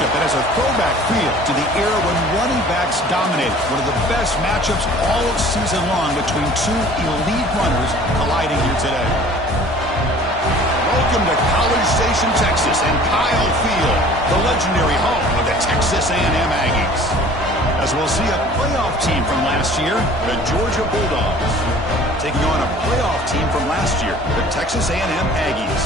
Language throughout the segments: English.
matchup that has a throwback feel to the era when running backs dominated. One of the best matchups all season long between two elite runners colliding here today. Welcome to College Station, Texas, and Kyle Field, the legendary home of the Texas A&M Aggies. As we'll see a playoff team from last year, the Georgia Bulldogs, taking on a playoff team from last year, the Texas A&M Aggies.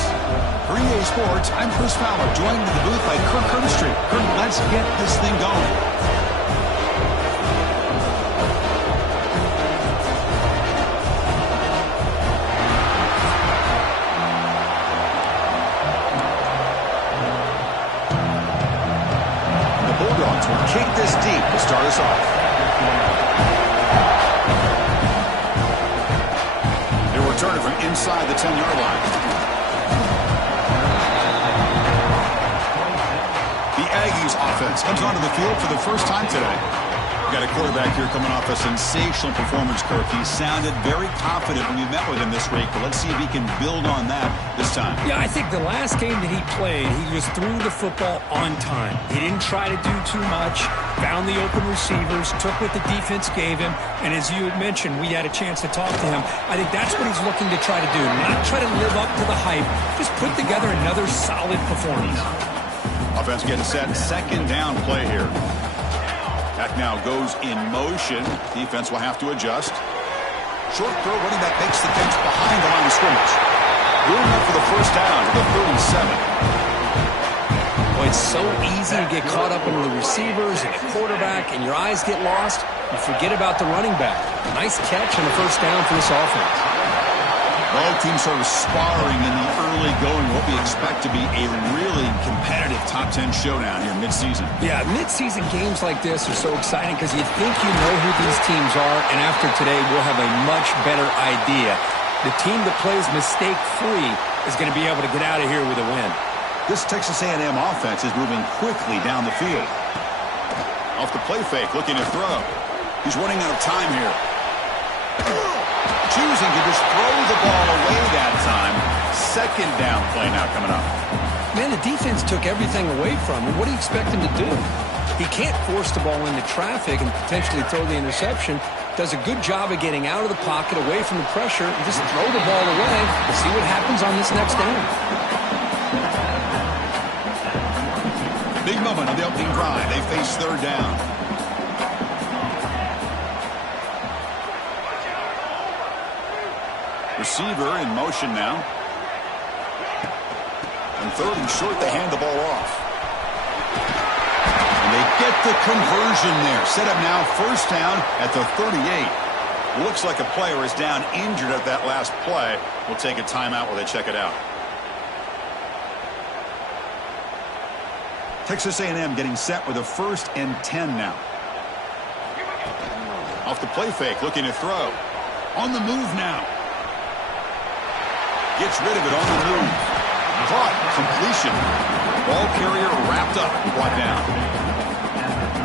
For EA Sports, I'm Chris Fowler, joined in the booth by Kirk Street. Kirk, let's get this thing going. The Bulldogs will kick this deep to start us off. They will return it from inside the 10-yard line. Aggies offense comes onto the field for the first time today. We've got a quarterback here coming off a sensational performance, Kirk. He sounded very confident when you met with him this week, but let's see if he can build on that this time. Yeah, I think the last game that he played, he just threw the football on time. He didn't try to do too much, found the open receivers, took what the defense gave him, and as you had mentioned, we had a chance to talk to him. I think that's what he's looking to try to do, not try to live up to the hype, just put together another solid performance. Offense getting set. Second down play here. Back now goes in motion. Defense will have to adjust. Short throw. Running back makes the catch behind the line of scrimmage. Good enough for the first down to the 37. Well, it's so easy to get caught up in the receivers and the quarterback, and your eyes get lost. You forget about the running back. Nice catch and a first down for this offense. Both teams sort of sparring in the early going. What we expect to be a really competitive top 10 showdown here mid-season. Yeah, mid-season games like this are so exciting because you think you know who these teams are, and after today we'll have a much better idea. The team that plays mistake-free is going to be able to get out of here with a win. This Texas A&M offense is moving quickly down the field. Off the play fake, looking to throw. He's running out of time here. Choosing to just throw the ball away that time. Second down play now coming up. Man, the defense took everything away from him. What do you expect him to do? He can't force the ball into traffic and potentially throw the interception. Does a good job of getting out of the pocket, away from the pressure, and just throw the ball away. We'll see what happens on this next down. Big moment on the opening drive. They face third down. Receiver in motion now. On third and short, they hand the ball off. And they get the conversion there. Set up now, first down at the 38. Looks like a player is down injured at that last play. We'll take a timeout while they check it out. Texas A&M getting set with a 1st and 10 now. Off the play fake, looking to throw. On the move now. Gets rid of it on the move. Caught. Completion. Ball carrier wrapped up and brought down.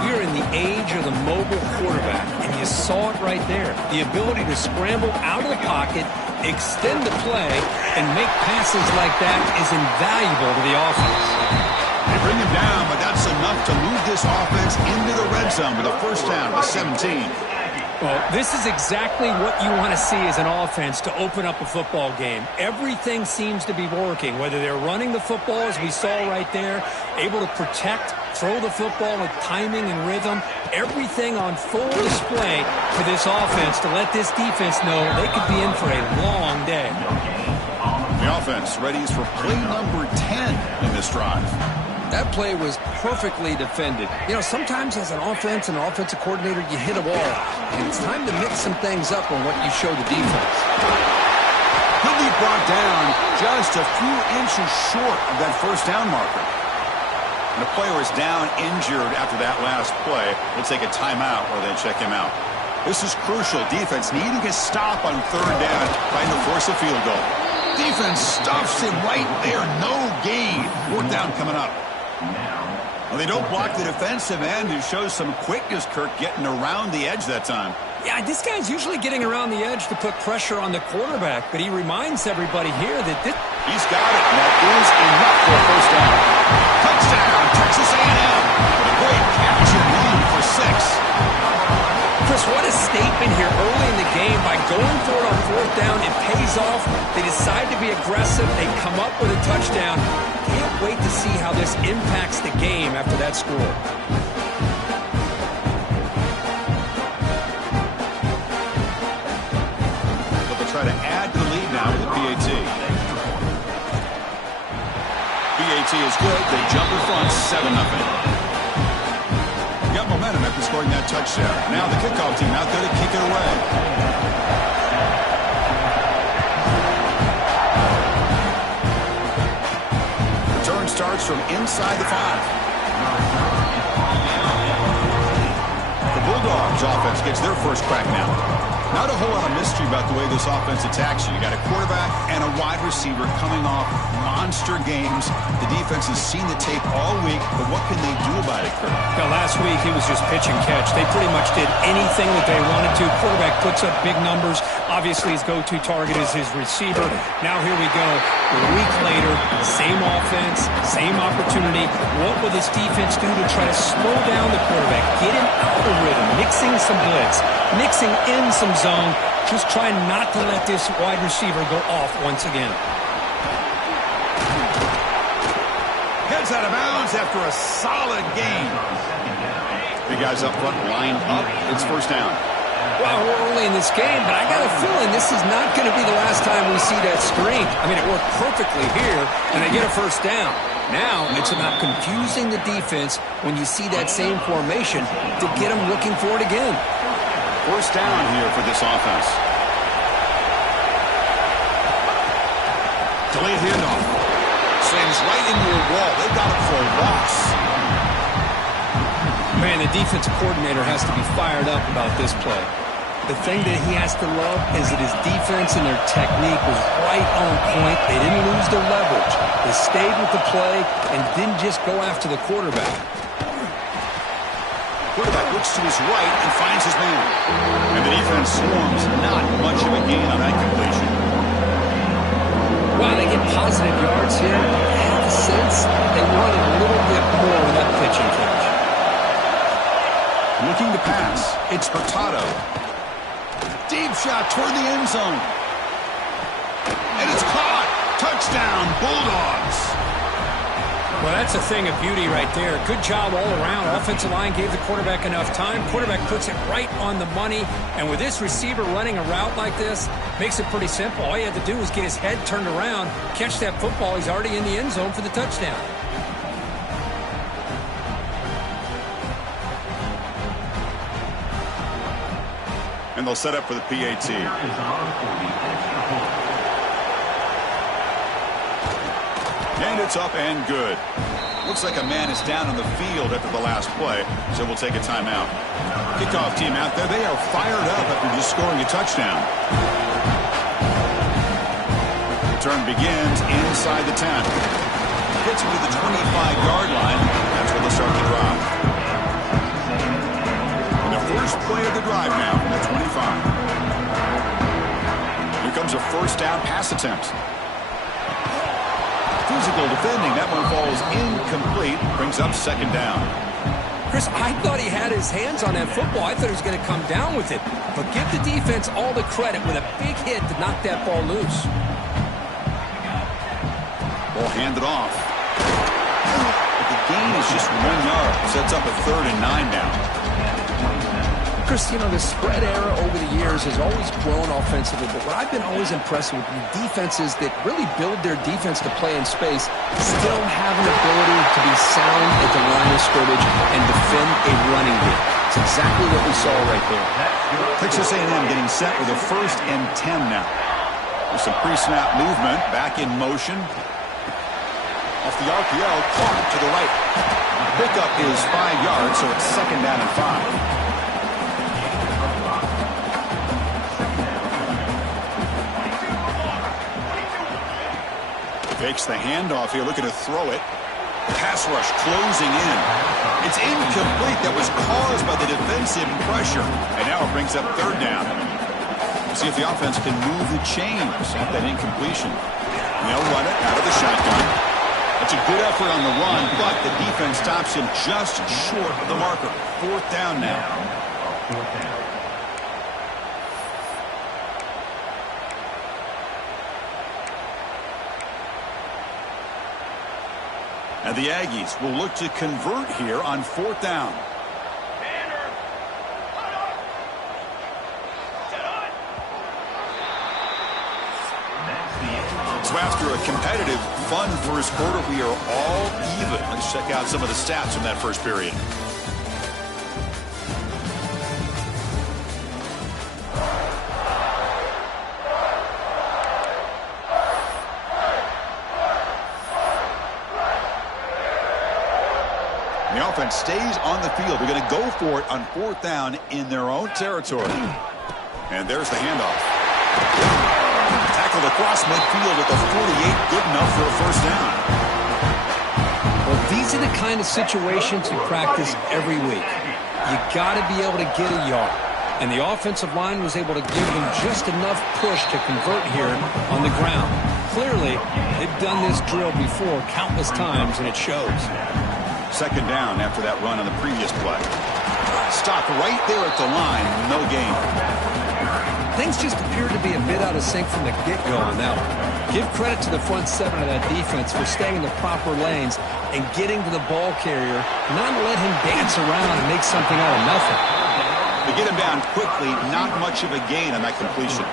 We're in the age of the mobile quarterback, and you saw it right there. The ability to scramble out of the pocket, extend the play, and make passes like that is invaluable to the offense. They bring him down, but that's enough to move this offense into the red zone with a first down with 17. Well, this is exactly what you want to see as an offense to open up a football game. Everything seems to be working, whether they're running the football, as we saw right there, able to protect, throw the football with timing and rhythm, everything on full display for this offense to let this defense know they could be in for a long day. The offense readies for play number 10 in this drive. That play was perfectly defended. You know, sometimes as an offense and an offensive coordinator, you hit a ball, and it's time to mix some things up on what you show the defense. He'll be brought down just a few inches short of that first down marker. And the player is down injured after that last play. We'll take a timeout while they check him out. This is crucial. Defense needing a stop on third down, trying to force a field goal. Defense stuffs him right there. No gain. Fourth down coming up. Well, they don't block the defensive end. It shows some quickness, Kirk, getting around the edge that time. Yeah, this guy's usually getting around the edge to put pressure on the quarterback, but he reminds everybody here that this... He's got it, and that is enough for a first down. Touchdown, Texas A&M. something here early in the game by going for it on fourth down. It pays off. They decide to be aggressive. They come up with a touchdown. Can't wait to see how this impacts the game after that score. They'll try to add to the lead now with the PAT. PAT is good. They jump in front, 7-0. Got momentum after scoring that touchdown. Now the kickoff team out there to kick it away. Return starts from inside the 5. The Bulldogs offense gets their first crack now. Not a whole lot of mystery about the way this offense attacks you. You got a quarterback and a wide receiver coming off monster games. The defense has seen the tape all week, but what can they do about it, Kurt? Now, last week, it was just pitch and catch. They pretty much did anything that they wanted to. Quarterback puts up big numbers. Obviously, his go-to target is his receiver. Now, here we go. A week later, same offense, same opportunity. What will this defense do to try to slow down the quarterback, get him out of rhythm, mixing some blitz, mixing in some zone, just trying not to let this wide receiver go off once again. Heads out of bounds after a solid game. The guys up front lined up. It's first down. Well, we're early in this game, but I got a feeling this is not going to be the last time we see that screen. I mean, it worked perfectly here, and they get a first down. Now it's about confusing the defense when you see that same formation to get them looking for it again. First down here for this offense. Delayed handoff. Slams right into a wall. They've got it for a loss. Man, the defensive coordinator has to be fired up about this play. The thing that he has to love is that his defense and their technique was right on point. They didn't lose their leverage. They stayed with the play and didn't just go after the quarterback. Quarterback looks to his right and finds his man. And the defense swarms. Not much of a gain on that completion. Wow, they get positive yards here. I have the sense they wanted a little bit more of that pitch and catch. Looking to pass. It's Hurtado. Deep shot toward the end zone. And it's caught. Touchdown, Bulldogs. Well, that's a thing of beauty right there. Good job all around. Offensive line gave the quarterback enough time. Quarterback puts it right on the money. And with this receiver running a route like this, makes it pretty simple. All you have to do is get his head turned around, catch that football. He's already in the end zone for the touchdown. And they'll set up for the PAT. And it's up and good. Looks like a man is down on the field after the last play, so we'll take a timeout. Kickoff team out there. They are fired up after just scoring a touchdown. Return begins inside the 10. Gets him to the 25-yard line. That's where they'll start the drive. First play of the drive now from the 25. Here comes a first down pass attempt. Physical defending. That one falls incomplete. Brings up second down. Chris, I thought he had his hands on that football. I thought he was going to come down with it. But give the defense all the credit with a big hit to knock that ball loose. Ball handed off. But the gain is just 1 yard. Sets up a 3rd and 9 now. Chris, you know, the spread era over the years has always grown offensively, but what I've been always impressed with the defenses that really build their defense to play in space still have an ability to be sound at the line of scrimmage and defend a running game. It's exactly what we saw right there. Texas A&M getting set with a 1st and 10 now. With some pre-snap movement, back in motion. Off the RPO, Clark to the right. Pickup is 5 yards, so it's 2nd down and 5. Takes the handoff here, looking to throw it. Pass rush closing in. It's incomplete. That was caused by the defensive pressure. And now it brings up 3rd down. We'll see if the offense can move the chains off that incompletion. And they'll run it out of the shotgun. That's a good effort on the run, but the defense stops him just short of the marker. 4th down now. And the Aggies will look to convert here on 4th down. So after a competitive, fun first quarter, we are all even. Let's check out some of the stats from that first period. The offense stays on the field. They're going to go for it on 4th down in their own territory. And there's the handoff. Tackled across midfield at the 48. Good enough for a first down. Well, these are the kind of situations you practice every week. You got to be able to get a yard. And the offensive line was able to give them just enough push to convert here on the ground. Clearly, they've done this drill before countless times, and it shows. 2nd down after that run on the previous play. Stop right there at the line. No gain. Things just appeared to be a bit out of sync from the get-go on that one. Give credit to the front 7 of that defense for staying in the proper lanes and getting to the ball carrier, not let him dance around and make something out of nothing. To get him down quickly, not much of a gain on that completion.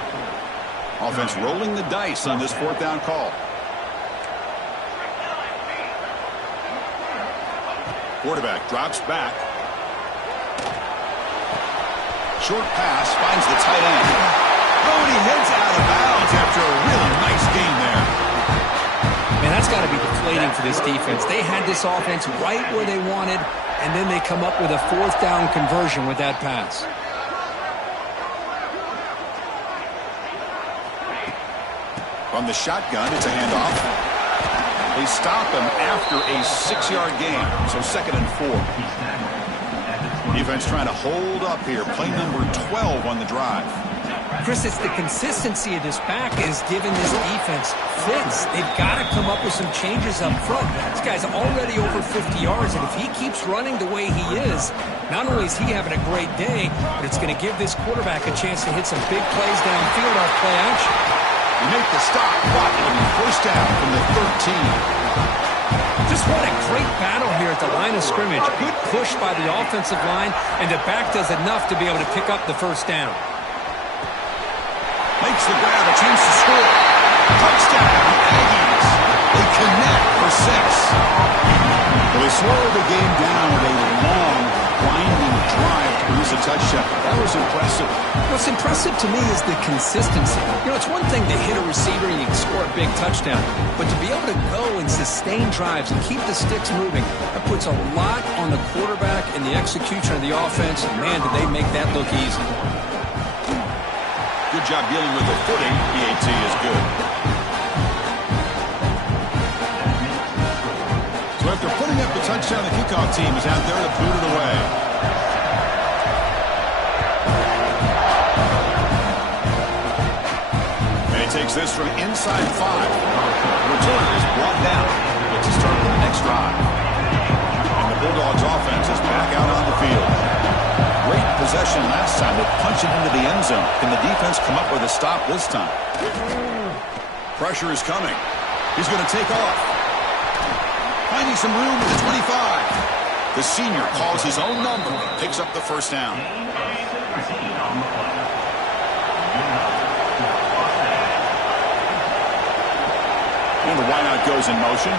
Offense rolling the dice on this 4th down call. Quarterback drops back. Short pass finds the tight end. Oh, and he heads out of bounds after a really nice gain there. Man, that's got to be deflating for this defense. They had this offense right where they wanted, and then they come up with a 4th down conversion with that pass. From the shotgun, it's a handoff. They stop him after a 6-yard gain, so 2nd and 4. Defense trying to hold up here. Play number 12 on the drive. Chris, it's the consistency of this back is giving this defense fits. They've got to come up with some changes up front. This guy's already over 50 yards, and if he keeps running the way he is, not only is he having a great day, but it's going to give this quarterback a chance to hit some big plays downfield off play action. You make the stop, but it'll be first down from the 13. Just what a great battle here at the line of scrimmage. Good push by the offensive line, and the back does enough to be able to pick up the first down. Makes the grab, a chance to score. Touchdown, Aggies. They connect for 6. Well, they slow the game down with a long, winding drive to produce a touchdown. That was impressive. What's impressive to me is the consistency. You know, it's one thing to hit a receiver and you can score a big touchdown, but to be able to go and sustain drives and keep the sticks moving, that puts a lot on the quarterback and the execution of the offense. And man, did they make that look easy. Good job dealing with the footing. PAT is good. So after putting up the touchdown, the kickoff team is out there to boot it away. And he takes this from inside 5. The return is brought down. It's a start for the next drive. And the Bulldogs offense is back out on the field. Great possession last time. They punch it into the end zone. Can the defense come up with a stop this time? Pressure is coming. He's going to take off. Finding some room at the 25. The senior calls his own number. Picks up the first down. And the wideout goes in motion.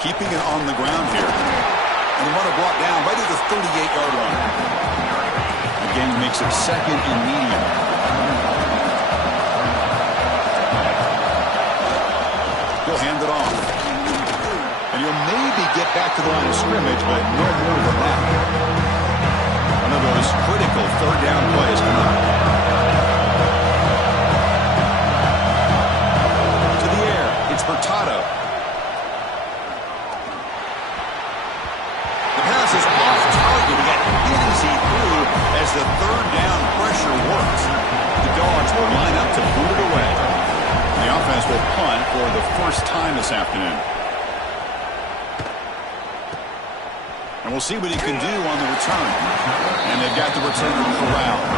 Keeping it on the ground here. And the runner brought down right at the 38-yard line. Again, makes it 2nd and medium. He'll hand it off. And he'll maybe get back to the line of scrimmage, but no more than that. One of those critical 3rd down plays coming up. To the air, it's Hurtado. Is off target. He got easy through as the 3rd down pressure works. The Dogs will line up to boot it away. The offense will punt for the first time this afternoon. And we'll see what he can do on the return. And they've got the returner corralled.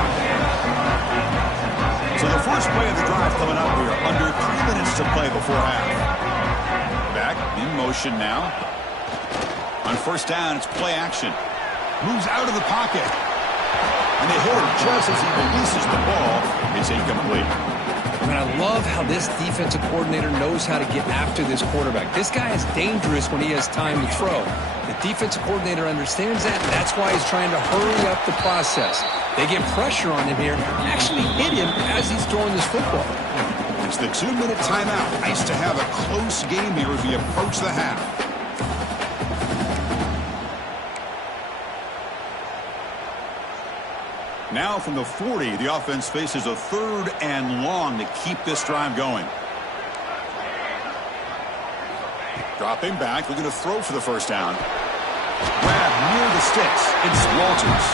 So the first play of the drive coming up here. Under 3 minutes to play before half. Back quarterback in motion now. On first down, it's play action. Moves out of the pocket. And they hit him just as he releases the ball. It's incomplete. And I love how this defensive coordinator knows how to get after this quarterback. This guy is dangerous when he has time to throw. The defensive coordinator understands that, and that's why he's trying to hurry up the process. They get pressure on him here, actually hit him as he's throwing this football. It's the 2-minute timeout. Nice to have a close game here as we approach the half. Now from the 40, the offense faces a 3rd and long to keep this drive going. Dropping back, looking to throw for the first down. Grab near the sticks. It's Walters.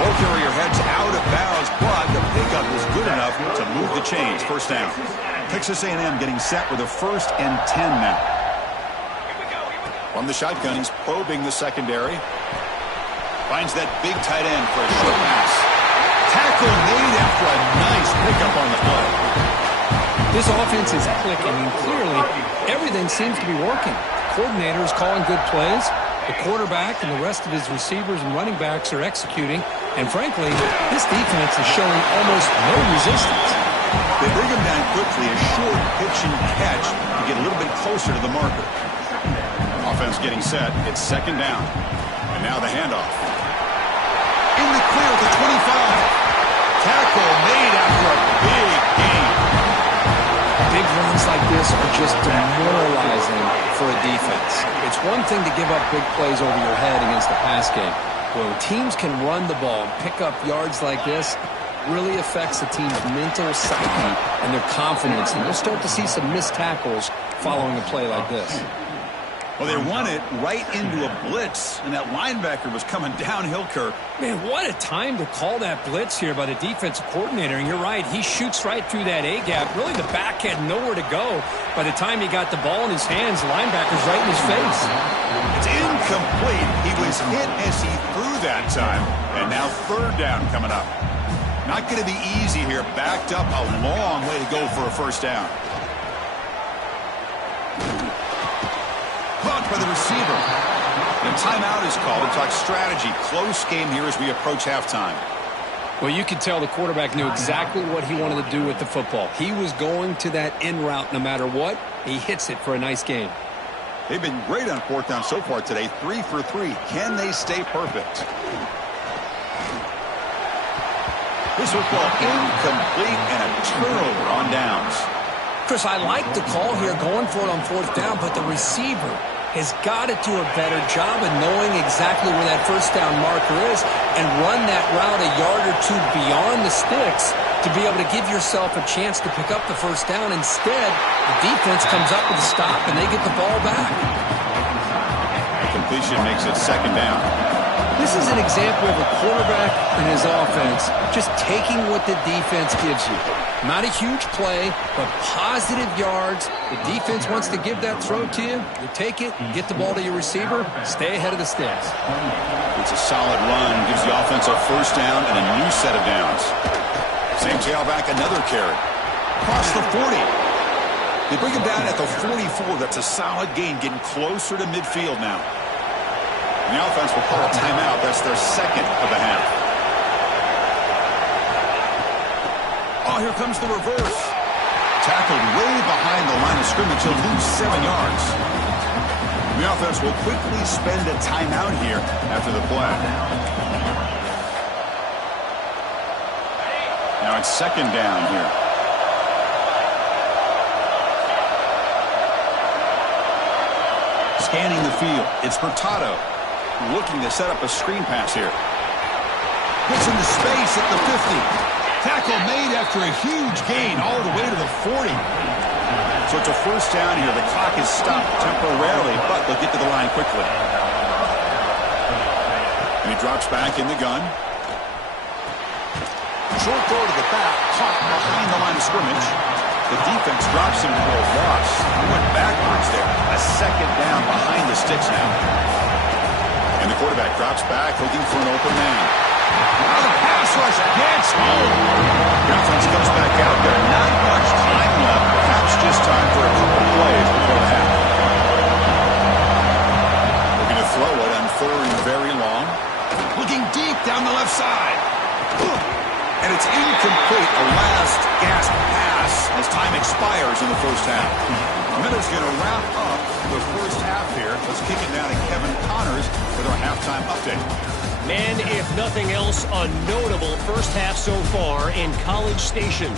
Ball carrier heads out of bounds, but the pickup is good enough to move the chains. First down. Texas A&M getting set with a 1st and 10 now. From the shotgun, he's probing the secondary. Finds that big tight end for a short pass. Tackle made after a nice pickup on the play. This offense is clicking, and clearly everything seems to be working. The coordinator is calling good plays. The quarterback and the rest of his receivers and running backs are executing. And frankly, this defense is showing almost no resistance. They bring him down quickly, a short pitch and catch to get a little bit closer to the marker. Offense getting set. It's 2nd down. And now the handoff. In the clear at the 25. Tackle made after a big gain. Big runs like this are just demoralizing for a defense. It's one thing to give up big plays over your head against the pass game. When teams can run the ball and pick up yards like this, really affects the team's mental psyche and their confidence. And you'll start to see some missed tackles following a play like this. Well, they run it right into a blitz, and that linebacker was coming downhill, Kirk. Man, what a time to call that blitz here by the defensive coordinator. And you're right, he shoots right through that A-gap. Really, the back had nowhere to go. By the time he got the ball in his hands, the linebacker's right in his face. It's incomplete. He was hit as he threw that time. And now 3rd down coming up. Not going to be easy here. Backed up a long way to go for a first down. Caught by the receiver. And timeout is called to talk strategy. Close game here as we approach halftime. Well, you could tell the quarterback knew exactly what he wanted to do with the football. He was going to that in route no matter what. He hits it for a nice gain. They've been great on 4th down so far today. 3 for 3. Can they stay perfect? This football incomplete and a turnover on downs. Chris, I like the call here going for it on 4th down, but the receiver has got to do a better job of knowing exactly where that first down marker is and run that route a yard or two beyond the sticks to be able to give yourself a chance to pick up the first down. Instead, the defense comes up with a stop and they get the ball back. Completion makes it 2nd down. This is an example of a quarterback and his offense just taking what the defense gives you. Not a huge play, but positive yards. The defense wants to give that throw to you. You take it, get the ball to your receiver, stay ahead of the sticks. It's a solid run. Gives the offense a first down and a new set of downs. Same tailback, another carry. Across the 40. They bring him down at the 44. That's a solid gain, getting closer to midfield now. And the offense will call a timeout. That's their 2nd of the half. Oh, here comes the reverse. Tackled way behind the line of scrimmage. He'll lose 7 yards. The offense will quickly spend a timeout here after the play. Now it's 2nd down here. Scanning the field. It's Hurtado looking to set up a screen pass here. Gets into space at the 50. Tackle made after a huge gain all the way to the 40. So it's a first down here. The clock is stopped temporarily, but they'll get to the line quickly. And he drops back in the gun. Short throw to the back, caught behind the line of scrimmage. The defense drops him for a loss. He went backwards there. A 2nd down behind the sticks now. And the quarterback drops back, looking for an open man. Now the pass rush gets home. The offense comes back out there. Not much time left. Perhaps just time for a couple plays before the half. wrap up the first half here, let's kick it down to Kevin Connors with our halftime update. Man, if nothing else, a notable first half so far in College Station.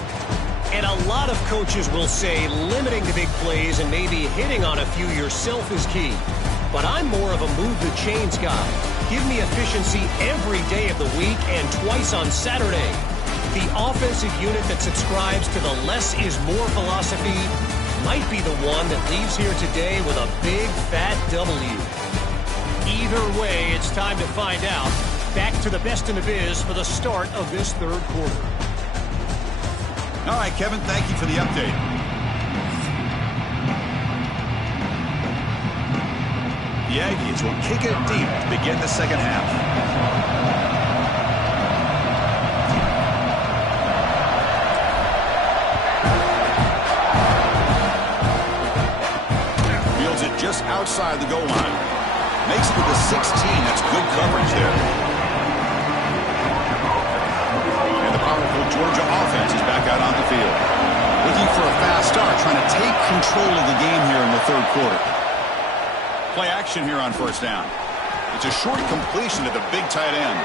And a lot of coaches will say limiting the big plays and maybe hitting on a few yourself is key. But I'm more of a move the chains guy. Give me efficiency every day of the week and twice on Saturday. The offensive unit that subscribes to the less is more philosophy might be the one that leaves here today with a big fat W. Either way, it's time to find out. Back to the best in the biz for the start of this third quarter. All right, Kevin, thank you for the update. The Aggies will kick it deep to begin the second half. Fields it just outside the goal line. Makes it to the 16. That's good coverage there. And the powerful Georgia offense is back out on the field. Looking for a fast start, trying to take control of the game here in the third quarter. Play action here on first down. It's a short completion to the big tight end.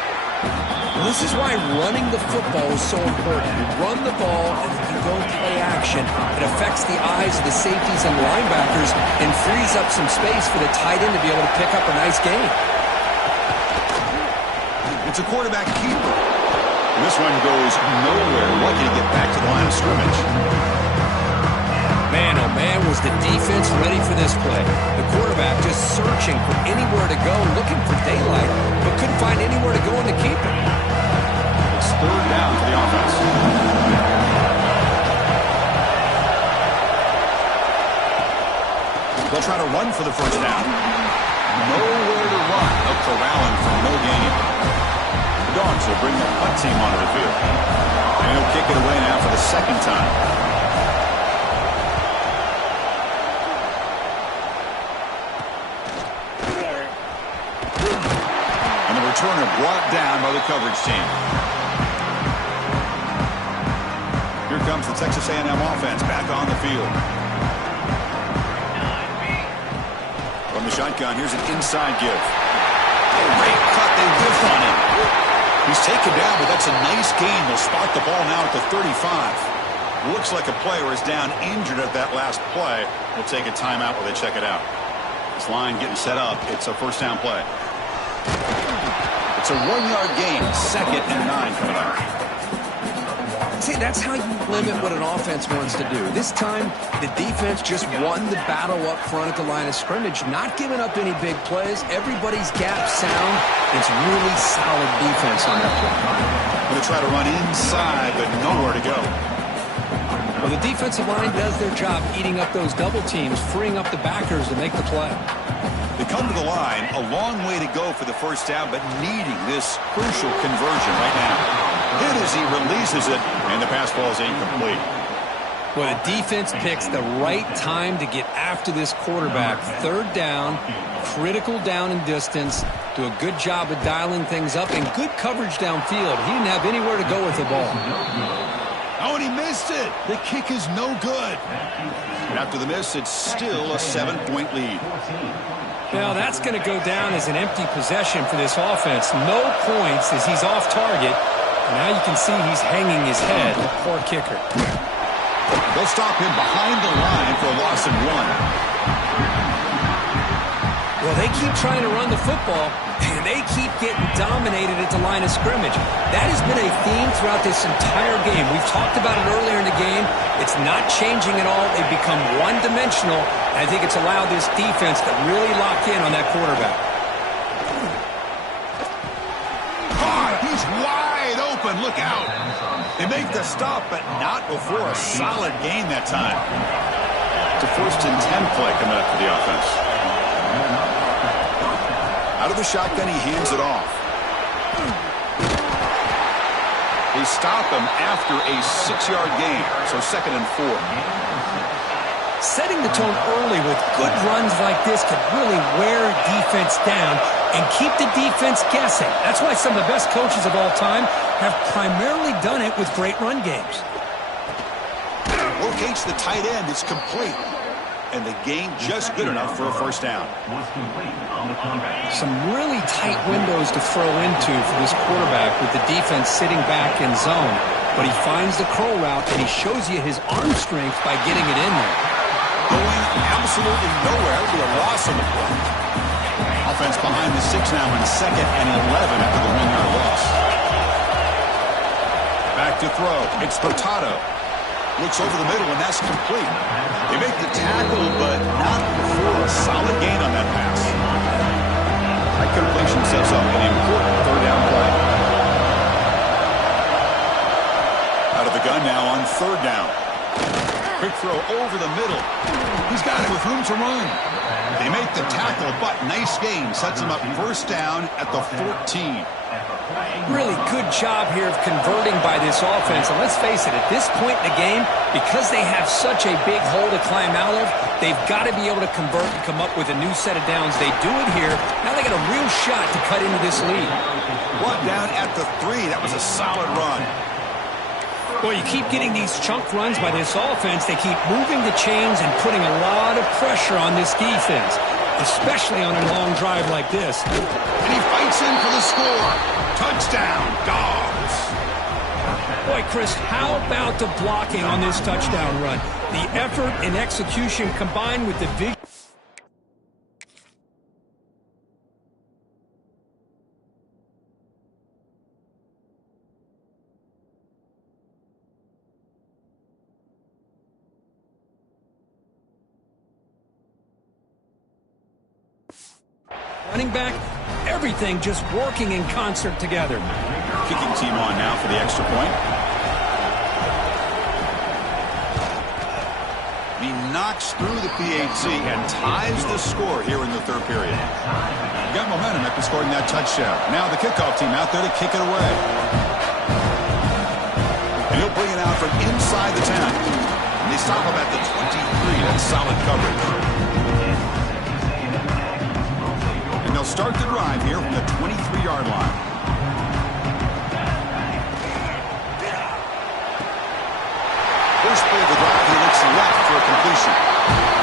Well, this is why running the football is so important. You run the ball and then you go play action. It affects the eyes of the safeties and linebackers and frees up some space for the tight end to be able to pick up a nice gain. It's a quarterback keeper. This one goes nowhere. Lucky to get back to the line of scrimmage. Man, oh man, was the defense ready for this play. The quarterback just searching for anywhere to go, looking for daylight, but couldn't find anywhere to go in the keeper. It's third down for the offense. They'll try to run for the first down. Nowhere to run. They'll corral him for no gain. The Dogs will bring the punt team onto the field. And he'll kick it away now for the second time. Returner brought down by the coverage team. Here comes the Texas A&M offense back on the field. From the shotgun, here's an inside give. Great cut, they whiff on him. He's taken down, but that's a nice gain. They'll spot the ball now at the 35. Looks like a player is down injured at that last play. We'll take a timeout while they check it out. This line getting set up. It's a first down play. It's a 1-yard gain, 2nd and 9 coming up. See, that's how you limit what an offense wants to do. This time, the defense just won the battle up front at the line of scrimmage, not giving up any big plays. Everybody's gap sound. It's really solid defense on that play. Going to try to run inside, but nowhere to go. Well, the defensive line does their job eating up those double teams, freeing up the backers to make the play. They come to the line, a long way to go for the first down, but needing this crucial conversion right now. Hit as he releases it, and the pass ball is incomplete. Well, the defense picks the right time to get after this quarterback. Third down, critical down and distance. Do a good job of dialing things up, and good coverage downfield. He didn't have anywhere to go with the ball. Oh, and he missed it. The kick is no good. And after the miss, it's still a 7-point lead. Now, that's going to go down as an empty possession for this offense. No points as he's off target. And now you can see he's hanging his head. The poor kicker. They'll stop him behind the line for a loss of 1. Well, they keep trying to run the football, and they keep getting dominated at the line of scrimmage. That has been a theme throughout this entire game. We've talked about it earlier in the game. It's not changing at all. They've become one-dimensional. I think it's allowed this defense to really lock in on that quarterback. He's wide open. Look out. They make the stop, but not before a solid gain that time. It's a 1st and 10 play coming up for the offense. Out of the shotgun, he hands it off. They stop him after a 6-yard gain, so 2nd and 4. Setting the tone early with good runs like this could really wear defense down and keep the defense guessing. That's why some of the best coaches of all time have primarily done it with great run games. Locates the tight end. It's complete. and the gain just good enough for a first down. Some really tight windows to throw into for this quarterback with the defense sitting back in zone. But he finds the curl route, and he shows you his arm strength by getting it in there. Going absolutely nowhere to a loss on the play. Offense behind the 6 now in 2nd and 11 after the 1-yard loss. Back to throw. It's Furtado. Looks over the middle, and that's complete. They make the tackle, but not before a solid gain on that pass. That completion sets up an important 3rd down play. Out of the gun now on 3rd down. Quick throw over the middle. He's got it with room to run. They make the tackle, but nice gain. Sets him up 1st down at the 14. Really good job here of converting by this offense. And let's face it, at this point in the game, because they have such a big hole to climb out of, they've got to be able to convert and come up with a new set of downs. They do it here. Now they got a real shot to cut into this lead. Brought down at the 3. That was a solid run. Well, you keep getting these chunk runs by this offense. They keep moving the chains and putting a lot of pressure on this defense, especially on a long drive like this. And he fights in for the score. Touchdown, Dogs. Boy, Chris, how about the blocking on this touchdown run? The effort and execution combined with the vision. Running back, everything just working in concert together. Kicking team on now for the extra point. He knocks through the PAT and ties the score here in the 3rd period. Got momentum after scoring that touchdown. Now the kickoff team out there to kick it away. And he'll bring it out from inside the 10. And they stop him at the 23. That's solid coverage. And they'll start the drive here from the 23-yard line. First play of the drive, he looks left for a completion.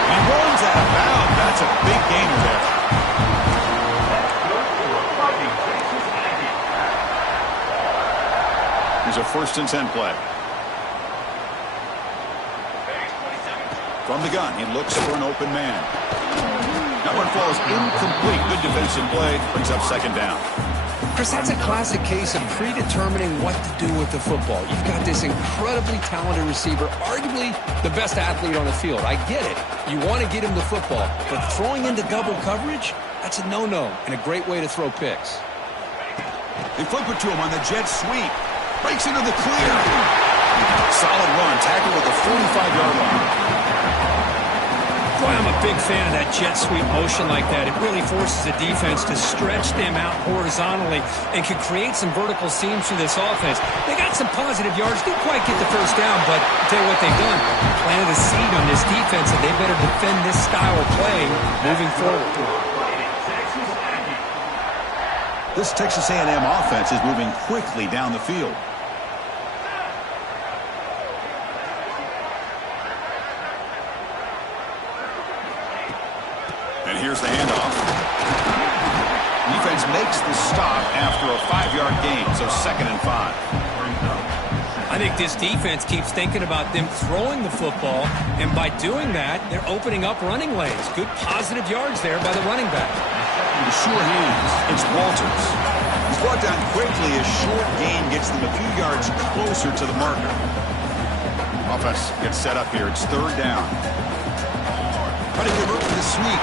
He runs out of bounds. That's a big gainer there. Here's a 1st and 10 play. From the gun, he looks for an open man. That one falls incomplete. Good defensive play. Brings up 2nd down. Chris, that's a classic case of predetermining what to do with the football. You've got this incredibly talented receiver, arguably the best athlete on the field. I get it. You want to get him the football. But throwing into double coverage, that's a no-no and a great way to throw picks. They flip it to him on the jet sweep. Breaks into the clear. Solid run. Tackle at the 45-yard line. Boy, I'm a big fan of that jet sweep motion like that. It really forces the defense to stretch them out horizontally and can create some vertical seams through this offense. They got some positive yards. Didn't quite get the 1st down, but I'll tell you what they've done. Planted a seed on this defense, and they better defend this style of play moving forward. This Texas A&M offense is moving quickly down the field. And here's the handoff. Defense makes the stop after a 5-yard gain, so 2nd and 5. I think this defense keeps thinking about them throwing the football, and by doing that, they're opening up running lanes. Good positive yards there by the running back. The sure hands. It's Walters. He's brought down quickly. A short gain gets them a few yards closer to the marker. Offense gets set up here. It's 3rd down. Trying to convert with the sweep.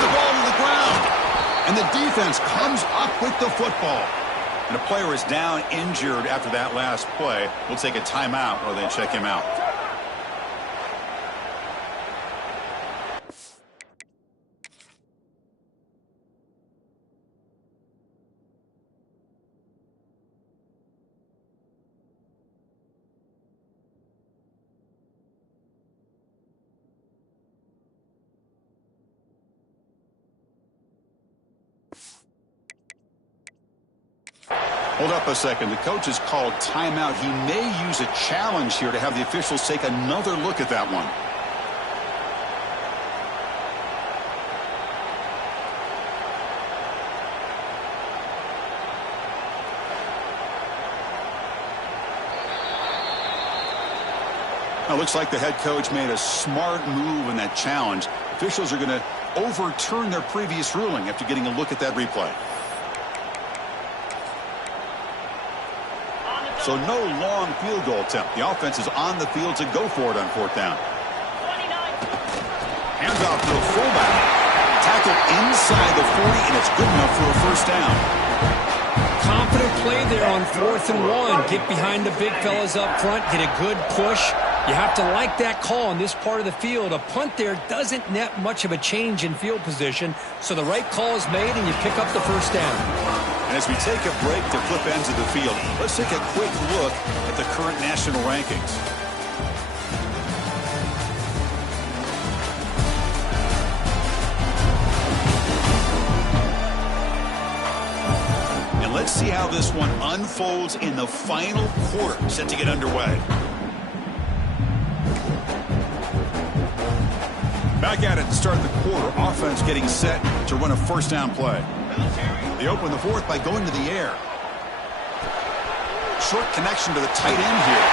The ball to the ground. And the defense comes up with the football. And a player is down injured after that last play. We'll take a timeout while they check him out. Hold up a second. The coach has called timeout. He may use a challenge here to have the officials take another look at that one. Well, it looks like the head coach made a smart move in that challenge. Officials are going to overturn their previous ruling after getting a look at that replay. So no long field goal attempt. The offense is on the field to go for it on fourth down. Hands off to the fullback. Tackle inside the 40, and it's good enough for a first down. Confident play there on 4th and 1. Get behind the big fellas up front. Get a good push. You have to like that call in this part of the field. A punt there doesn't net much of a change in field position, so the right call is made, and you pick up the first down. And as we take a break to flip ends of the field, let's take a quick look at the current national rankings. And let's see how this one unfolds in the final quarter, set to get underway. Back at it to start the quarter. Offense getting set to run a first down play. They open the fourth by going to the air. Short connection to the tight end here.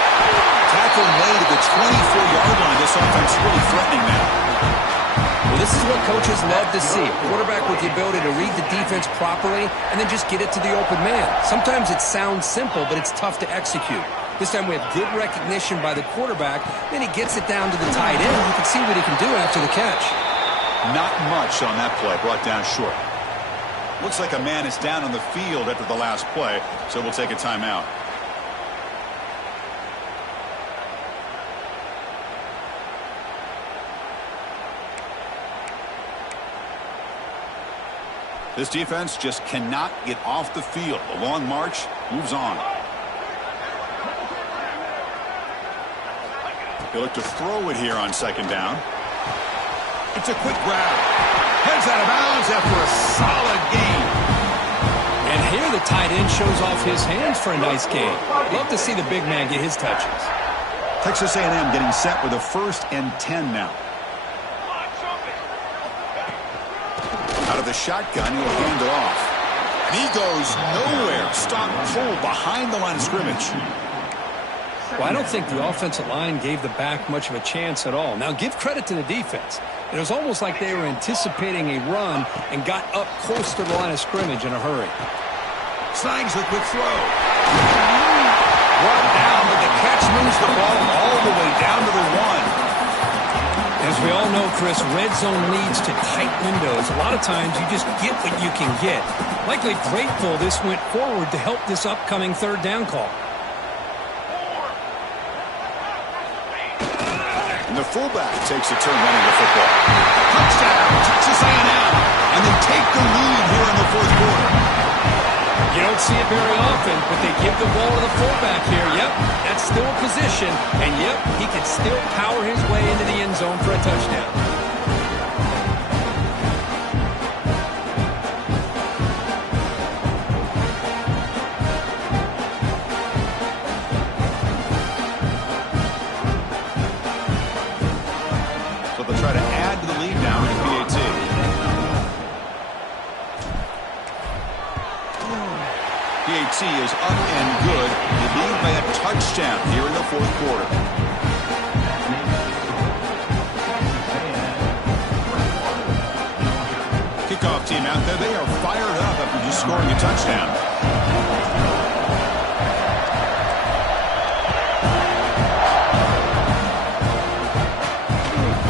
Tackle made at the 24-yard line. This offense really threatening now. Well, this is what coaches love to see. Quarterback with the ability to read the defense properly and then just get it to the open man. Sometimes it sounds simple, but it's tough to execute. This time we have good recognition by the quarterback. Then he gets it down to the tight end. You can see what he can do after the catch. Not much on that play. Brought down short. Looks like a man is down on the field after the last play, so we'll take a timeout. This defense just cannot get off the field. The long march moves on. They look to throw it here on second down. It's a quick grab. Heads out of bounds after a solid gain. And here the tight end shows off his hands for a nice gain. Love to see the big man get his touches. Texas A&M getting set with a 1st and 10 now. Out of the shotgun, he'll hand it off. And he goes nowhere. Stop cold behind the line of scrimmage. Well, I don't think the offensive line gave the back much of a chance at all. Now, give credit to the defense. It was almost like they were anticipating a run and got up close to the line of scrimmage in a hurry. Snags the quick throw. Brought down, but the catch moves the ball all the way down to the 1. As we all know, Chris, red zone leads to tight windows. A lot of times you just get what you can get. Likely grateful this went forward to help this upcoming third down call. And the fullback takes a turn running the football. Touchdown, Texas A&M. And they take the lead here in the fourth quarter. You don't see it very often, but they give the ball to the fullback here. Yep, that's still a position. And yep, he can still power his way into the end zone for a touchdown. Is up and good. They lead by a touchdown here in the fourth quarter. Kickoff team out there. They are fired up after just scoring a touchdown.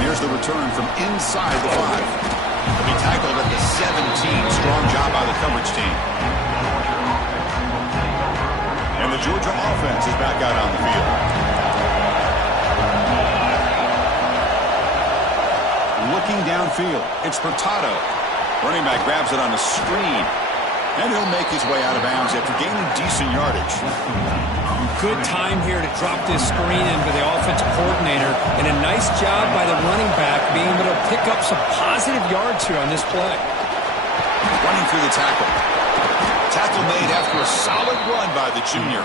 Here's the return from inside the 5. He'll be tackled at the 17. Strong job by the coverage team. And the Georgia offense is back out on the field. Looking downfield, it's Hurtado. Running back grabs it on a screen. And he'll make his way out of bounds after gaining decent yardage. Good time here to drop this screen in for the offensive coordinator. And a nice job by the running back being able to pick up some positive yards here on this play. Running through the tackle. Tackle made after a solid run by the junior.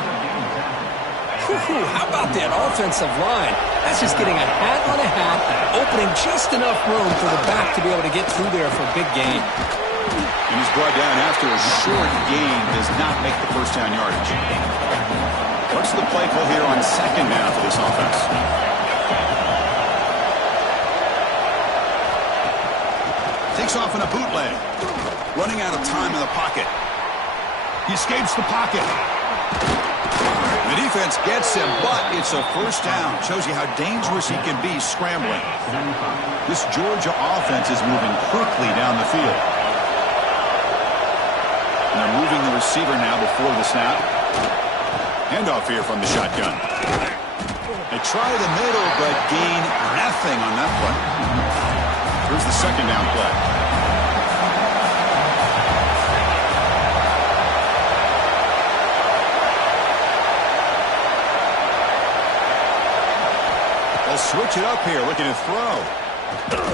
How about that offensive line? That's just getting a hat on a hat, opening just enough room for the back to be able to get through there for a big gain. And he's brought down after a short gain, does not make the first down yardage. What's the play call here on second down for this offense? Takes off in a bootleg. Running out of time in the pocket. He escapes the pocket. The defense gets him, but it's a first down. Shows you how dangerous he can be scrambling. This Georgia offense is moving quickly down the field. And they're moving the receiver now before the snap. Handoff here from the shotgun. They try the middle, but gain nothing on that play. Here's the second down play. They'll switch it up here, looking to throw.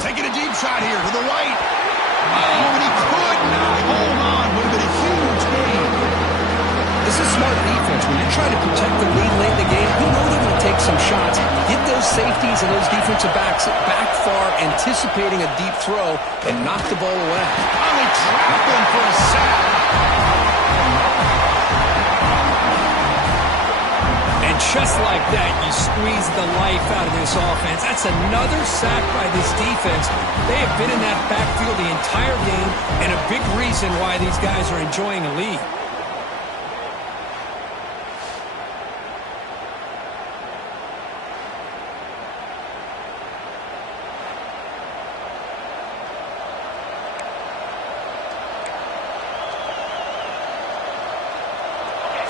Taking a deep shot here to the right. Oh, and he could not hold on. Would have been a huge gain. This is smart defense. When you're trying to protect the lead late in the game, you know they're going to take some shots. Get those safeties and those defensive backs back far, anticipating a deep throw, and knock the ball away. Oh, they trap him for a sack. And just like that, you squeeze the life out of this offense. That's another sack by this defense. They have been in that backfield the entire game, and a big reason why these guys are enjoying a lead.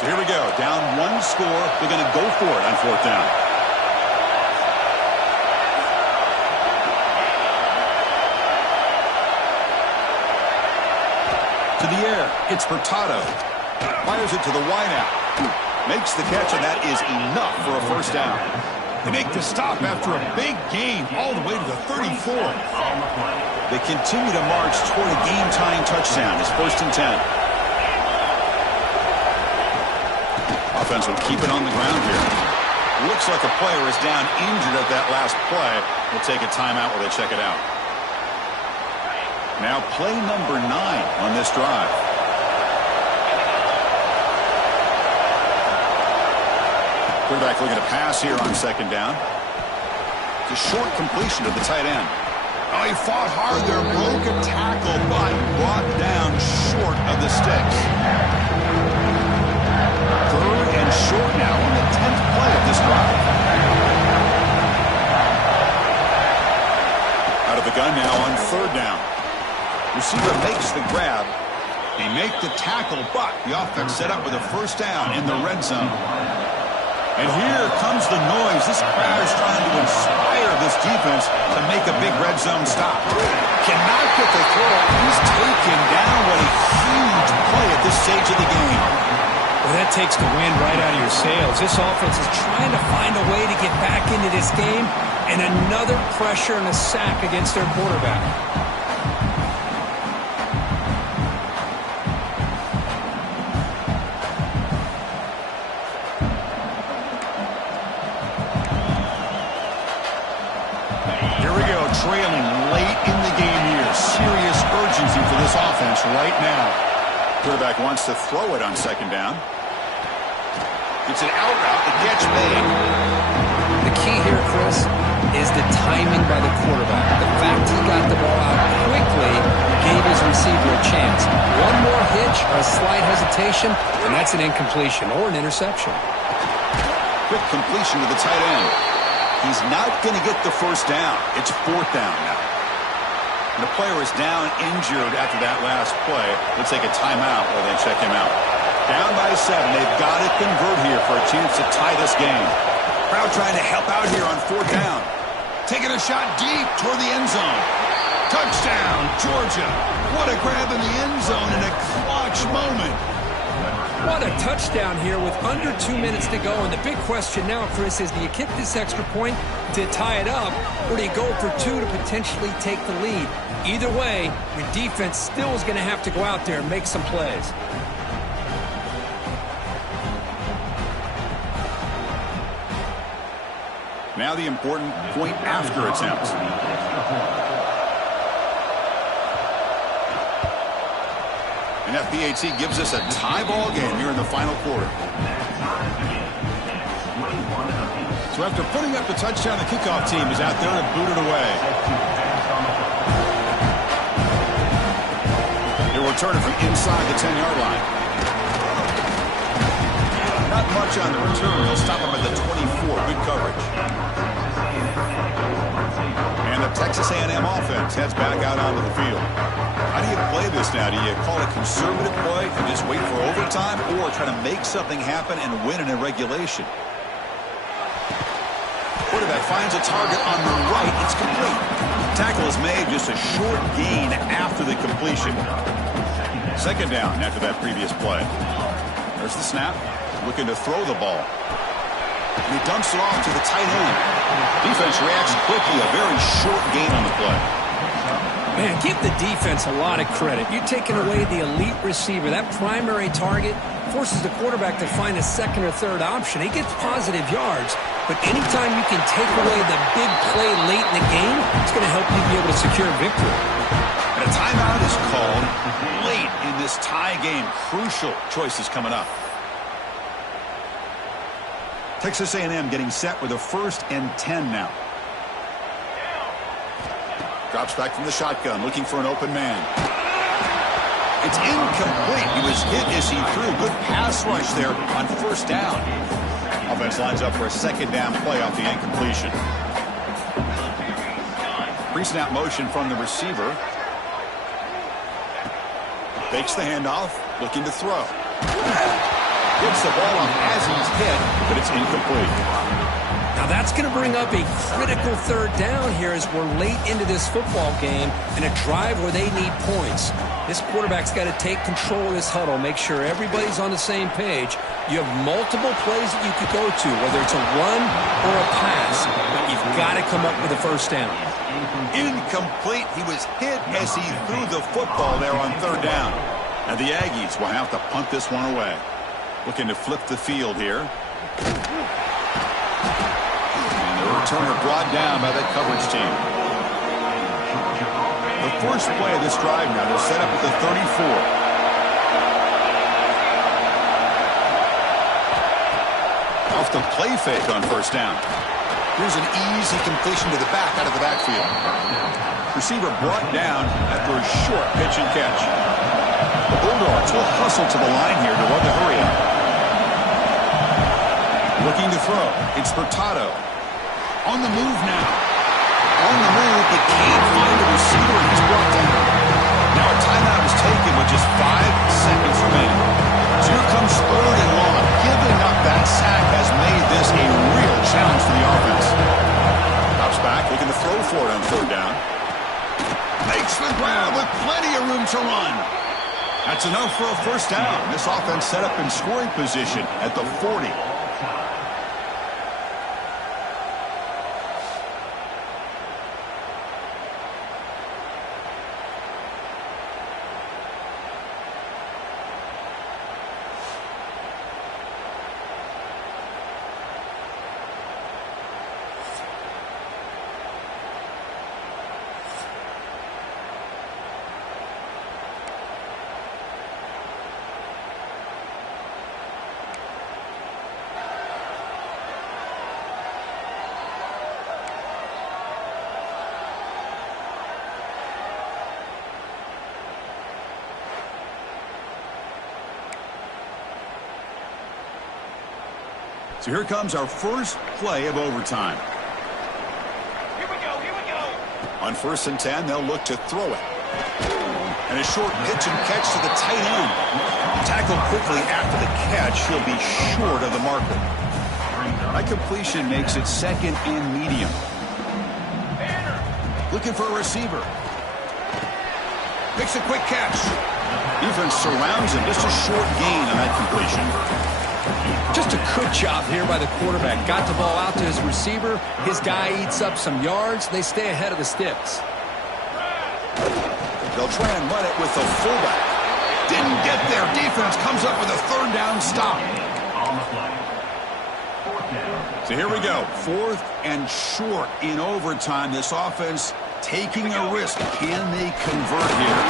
So here we go. Down one score. They're going to go for it on fourth down. To the air. It's Hurtado. Fires it to the wideout. Makes the catch, and that is enough for a first down. They make the stop after a big gain all the way to the 34. They continue to march toward a game-tying touchdown. It's 1st and 10. Offense will keep it on the ground here. Looks like a player is down injured at that last play. We'll take a timeout while they check it out. Now play number 9 on this drive. Quarterback looking to pass here on second down. It's a short completion to the tight end. Oh, he fought hard there, broke a tackle, but brought down short of the sticks. 3rd and short now on the 10th play of this drive. Out of the gun now on 3rd down. Receiver makes the grab. They make the tackle, but the offense set up with a first down in the red zone. And here comes the noise. This crowd is trying to inspire this defense to make a big red zone stop. Cannot get the throw. He's taken down. What a huge play at this stage of the game. Well, that takes the wind right out of your sails. This offense is trying to find a way to get back into this game, and another pressure and a sack against their quarterback. Here we go, trailing late in the game here. Serious urgency for this offense right now. Quarterback wants to throw it on second down. It's an out route. The catch made. The key here, Chris, is the timing by the quarterback. The fact he got the ball out quickly gave his receiver a chance. One more hitch or a slight hesitation, and that's an incompletion or an interception. Quick completion to the tight end. He's not going to get the first down. It's 4th down now. And the player is down injured after that last play. Let's take a timeout while they check him out. Down by 7. They've got to convert here for a chance to tie this game. Crowd trying to help out here on 4th down. Taking a shot deep toward the end zone. Touchdown, Georgia. What a grab in the end zone in a clutch moment. What a touchdown here with under 2 minutes to go. And the big question now, Chris, is do you kick this extra point to tie it up, or do you go for 2 to potentially take the lead? Either way, your defense still is going to have to go out there and make some plays. Now the important point after attempt. And FBAT gives us a tie ball game here in the final quarter. So after putting up the touchdown, the kickoff team is out there to boot it away. return it from inside the 10-yard line. Not much on the return. He'll stop him at the 24. Good coverage. And the Texas A&M offense heads back out onto the field. How do you play this now? Do you call it conservative play and just wait for overtime, or try to make something happen and win in regulation? Quarterback finds a target on the right. It's complete. Tackle is made, just a short gain after the completion. Second down after that previous play. There's the snap. Looking to throw the ball. And he dumps it off to the tight end. Defense reacts quickly. A very short gain on the play. Man, give the defense a lot of credit. You're taking away the elite receiver. That primary target forces the quarterback to find a second or third option. He gets positive yards, but anytime you can take away the big play late in the game, it's going to help you be able to secure victory. And a timeout is called late in this tie game. Crucial choices coming up. Texas A&M getting set with a 1st and 10 now. Drops back from the shotgun, looking for an open man. It's incomplete. He was hit as he threw. Good pass rush there on 1st down. Offense lines up for a 2nd down play off the incompletion. Pre-snap motion from the receiver. Fakes the handoff, looking to throw. Gets the ball up as he's hit, but it's incomplete. Now that's going to bring up a critical 3rd down here as we're late into this football game and a drive where they need points. This quarterback's got to take control of this huddle, make sure everybody's on the same page. You have multiple plays that you could go to, whether it's a run or a pass, but you've got to come up with a 1st down. Incomplete. He was hit as he threw the football there on 3rd down. And the Aggies will have to punt this one away. Looking to flip the field here. Returner brought down by the coverage team. The first play of this drive now, they're set up at the 34. Off the play fake on 1st down. Here's an easy completion to the back out of the backfield. Receiver brought down after a short pitch and catch. The Bulldogs will hustle to the line here to run the hurry up. Looking to throw. It's Hurtado. On the move now. On the move, but can't find a receiver, and he's brought down. Now a timeout is taken with just 5 seconds remaining. So here comes 3rd and long. Giving up that sack has made this a real challenge for the offense. Drops back, looking to throw for it on 3rd down. Makes the grab with plenty of room to run. That's enough for a 1st down. This offense set up in scoring position at the 40. So here comes our first play of overtime. Here we go, here we go. On 1st and 10, they'll look to throw it. And a short pitch and catch to the tight end. Tackled quickly after the catch. He'll be short of the marker. That completion makes it 2nd and medium. Looking for a receiver. Makes a quick catch. Defense surrounds him. Just a short gain on that completion. Just a good job here by the quarterback. Got the ball out to his receiver. His guy eats up some yards. They stay ahead of the sticks. They'll try and run it with the fullback. Didn't get there. Defense comes up with a 3rd down stop. So here we go. 4th and short in overtime. This offense taking a risk. Can they convert here?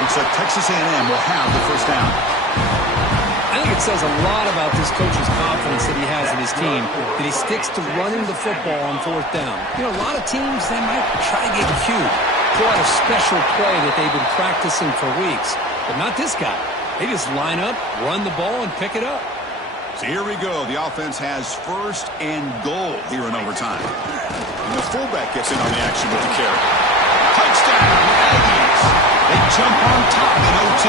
Looks like Texas A&M will have the 1st down. I think it says a lot about this coach's confidence that he has in his team, that he sticks to running the football on 4th down. You know, a lot of teams, they might try to get cute. pull out a special play that they've been practicing for weeks. But not this guy. They just line up, run the ball, and pick it up. So here we go. The offense has first and goal here in overtime. And the fullback gets in on the action with the carry. Touchdown, Aggies. They jump on top in OT.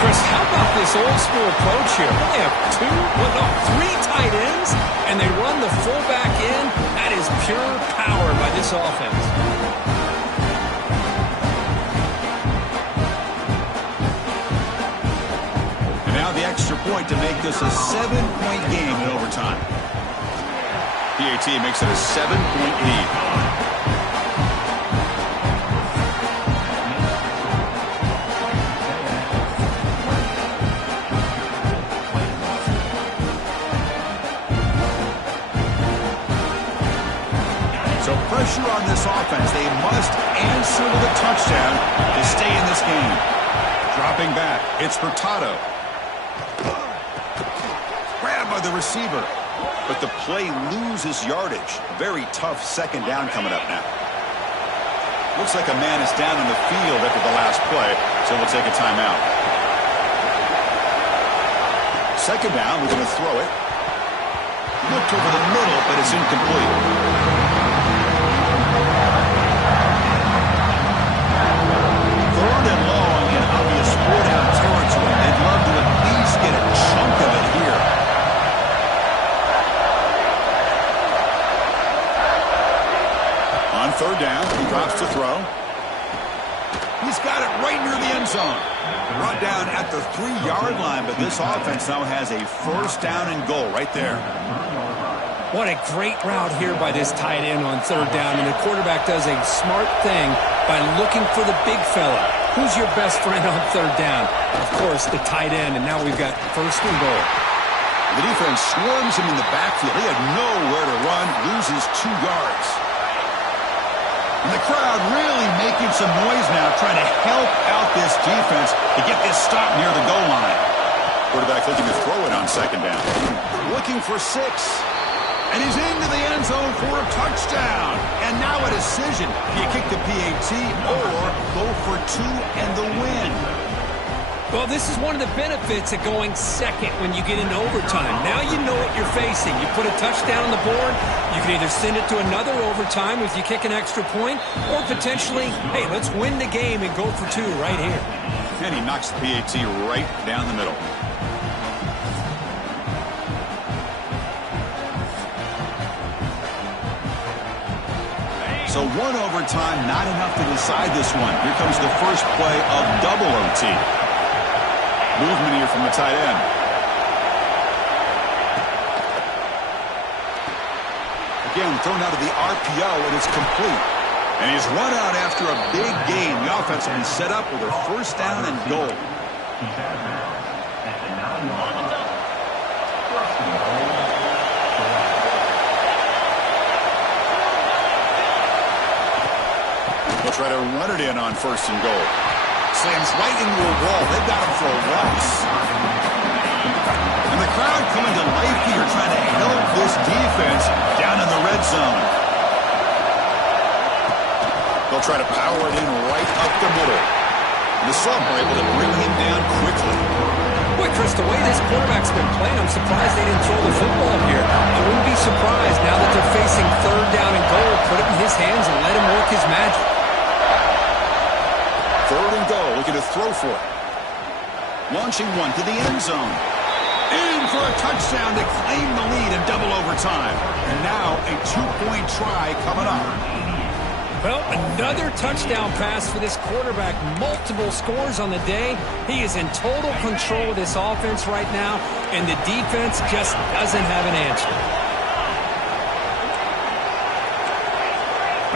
Chris, how about this old-school approach here? They have three tight ends, and they run the fullback in. That is pure power by this offense. And now the extra point to make this a 7-point game in overtime. PAT makes it a 7-point lead. So pressure on this offense. They must answer with a touchdown to stay in this game. Dropping back, it's Furtado. Grabbed by the receiver. But the play loses yardage. Very tough second down coming up now. Looks like a man is down in the field after the last play, so we'll take a timeout. Second down, we're going to throw it. Looked over the middle, but it's incomplete. Third and long in obvious four-down territory. They'd love to at least get a chunk of it here. On third down, he drops to throw. He's got it right near the end zone. Brought down at the 3-yard line, but this offense now has a first down and goal right there. What a great route here by this tight end on third down, and the quarterback does a smart thing by looking for the big fella. Who's your best friend on third down? Of course, the tight end, and now we've got first and goal. The defense swarms him in the backfield. He had nowhere to run, loses 2 yards. And the crowd really making some noise now, trying to help out this defense to get this stop near the goal line. Quarterback looking to throw it on second down. Looking for 6. And he's into the end zone for a touchdown. And now a decision. Do you kick the PAT or go for 2 and the win? Well, this is one of the benefits of going second when you get into overtime. Now you know what you're facing. You put a touchdown on the board, you can either send it to another overtime if you kick an extra point, or potentially, hey, let's win the game and go for 2 right here. And he knocks the PAT right down the middle. So 1 overtime, not enough to decide this one. Here comes the first play of double OT. Movement here from the tight end. Again, thrown out of the RPO, and it's complete. And he's run out after a big gain. The offense will be set up with a first down and goal. They'll try to run it in on first and goal. Slams right into a wall. They've got him for a loss. And the crowd coming to life here, trying to help this defense down in the red zone. They'll try to power it in right up the middle. And the Sub are able to bring him down quickly. Boy, Chris, the way this quarterback's been playing, I'm surprised they didn't throw the football here. I wouldn't be surprised now that they're facing third down and goal. Put it in his hands and let him work his magic. Third and goal, looking to throw for it. Launching one to the end zone. In for a touchdown to claim the lead in double overtime. And now a 2-point try coming up. Well, another touchdown pass for this quarterback. Multiple scores on the day. He is in total control of this offense right now, and the defense just doesn't have an answer.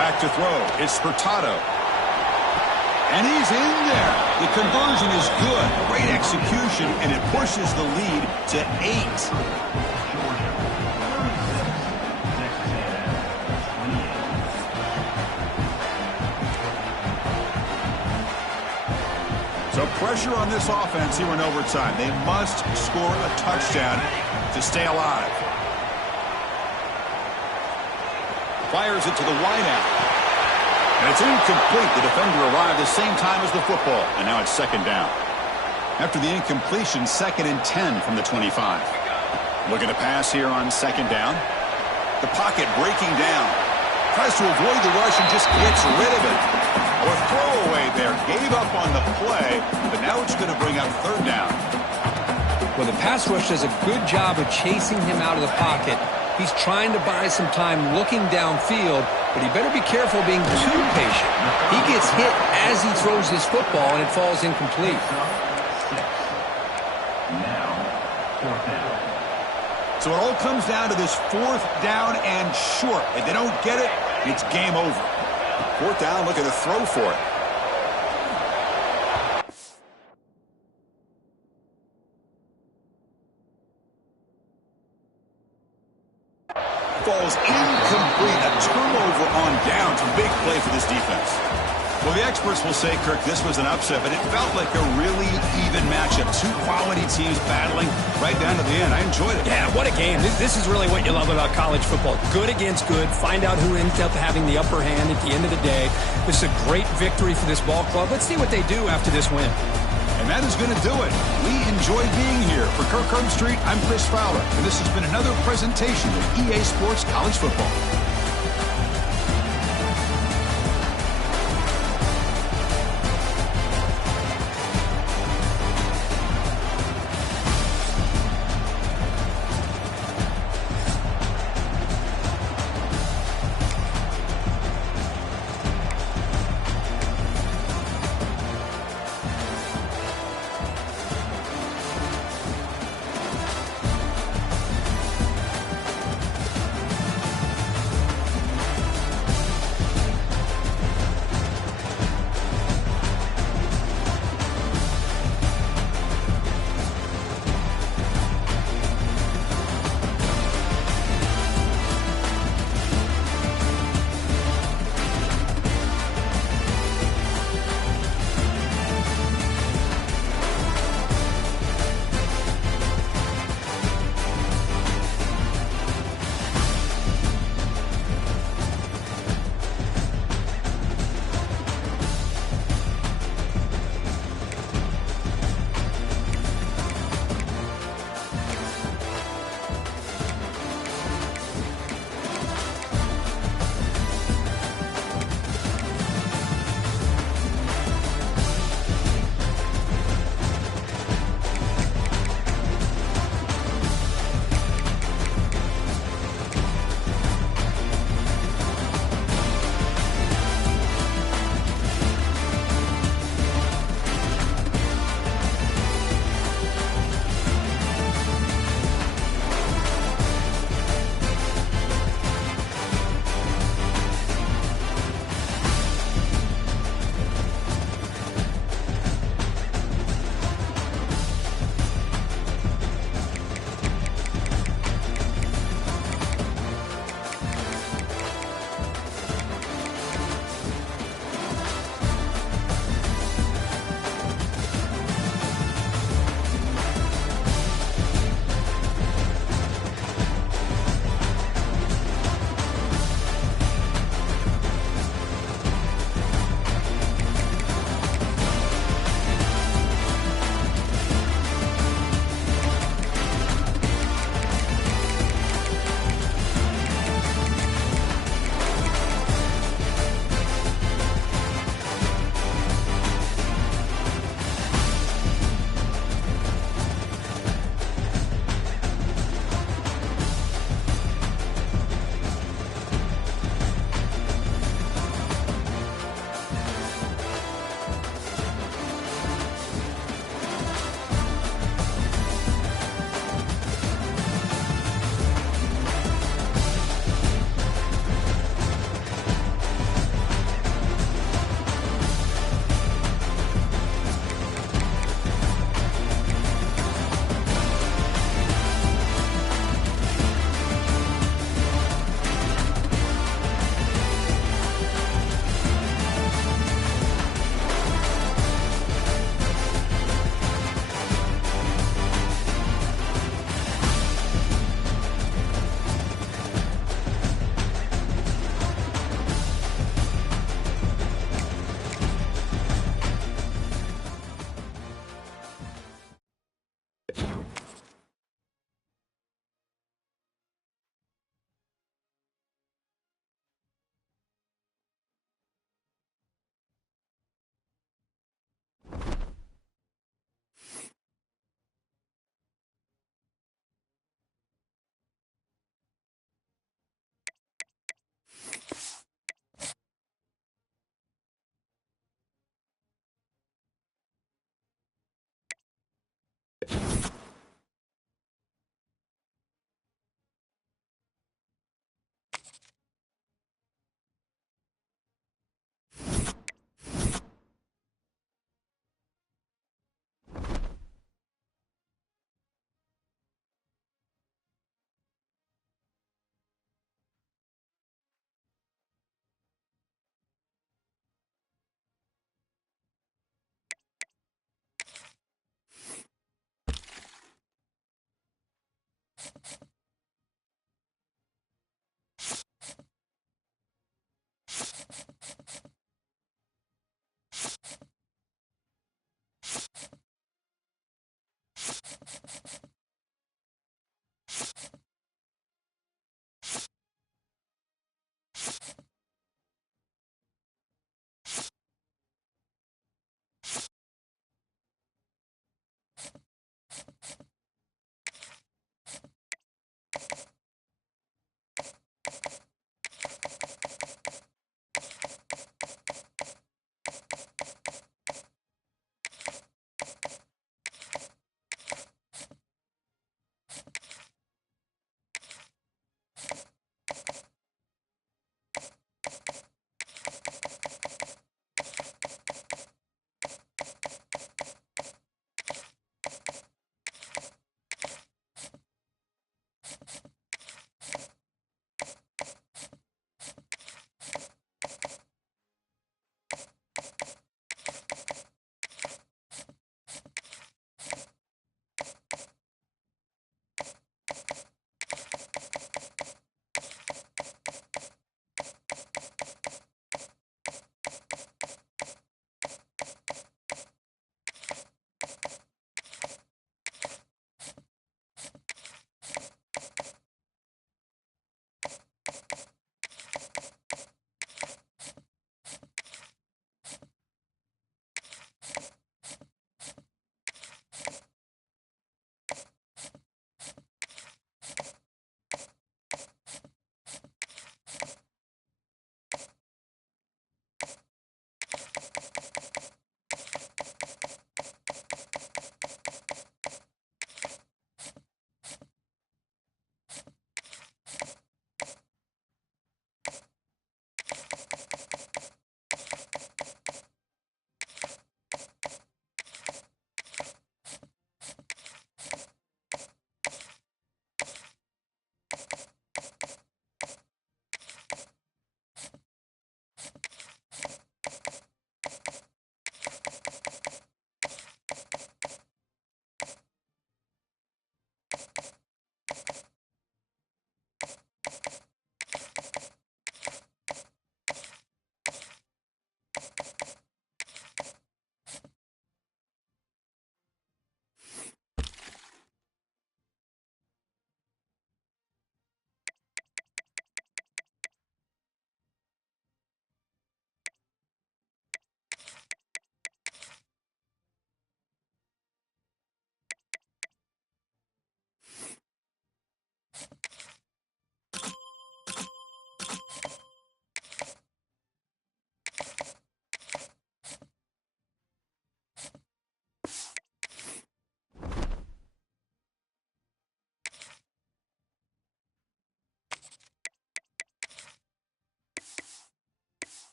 Back to throw. It's Furtado. And he's in there. The conversion is good. Great execution, and it pushes the lead to 8. So pressure on this offense here in overtime. They must score a touchdown to stay alive. Fires it to the wideout. And it's incomplete. The defender arrived the same time as the football, and now it's second down. After the incompletion, 2nd and 10 from the 25. Looking to pass here on second down. The pocket breaking down. Tries to avoid the rush and just gets rid of it. Or throwaway there. Gave up on the play, but now it's going to bring up third down. Well, the pass rush does a good job of chasing him out of the pocket. He's trying to buy some time looking downfield, but he better be careful being too patient. He gets hit as he throws this football, and it falls incomplete. So it all comes down to this 4th down and short. If they don't get it, it's game over. 4th down, looking to throw for it. Falls incomplete. A turnover on downs. A big play for this defense. Well, the experts will say, Kirk, this was an upset, but it felt like a really even matchup. 2 quality teams battling right down to the end. I enjoyed it. Yeah, what a game. This is really what you love about college football. Good against good. Find out who ends up having the upper hand at the end of the day. This is a great victory for this ball club. Let's see what they do after this win. And that is going to do it. We enjoyed being here. For Kirk Herbstreit, I'm Chris Fowler, and this has been another presentation of EA Sports College Football.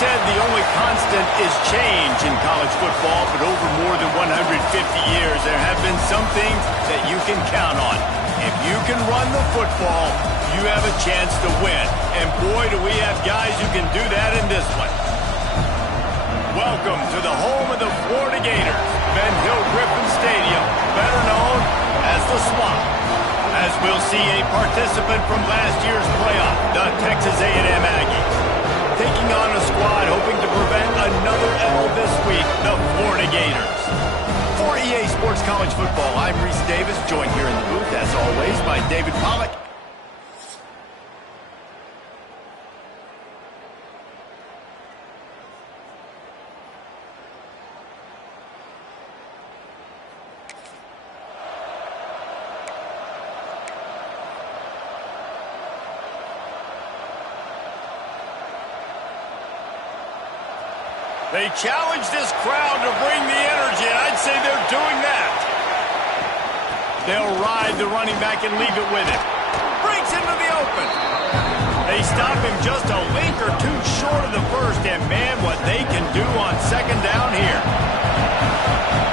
said the only constant is change in college football, but over more than 150 years, there have been some things that you can count on. If you can run the football, you have a chance to win. And boy, do we have guys who can do that in this one. Welcome to the home of the Florida Gators, Ben Hill Griffin Stadium, better known as the Swamp. As we'll see a participant from last year's playoff, the Texas A&M Aggies, taking on a squad hoping to prevent another L this week, the Florida Gators. For EA Sports College Football, I'm Reese Davis, joined here in the booth, as always, by David Pollack. They challenge this crowd to bring the energy, and I'd say they're doing that. They'll ride the running back and leave it with him. Breaks into the open. They stop him just a link or two short of the first, and man, what they can do on second down here.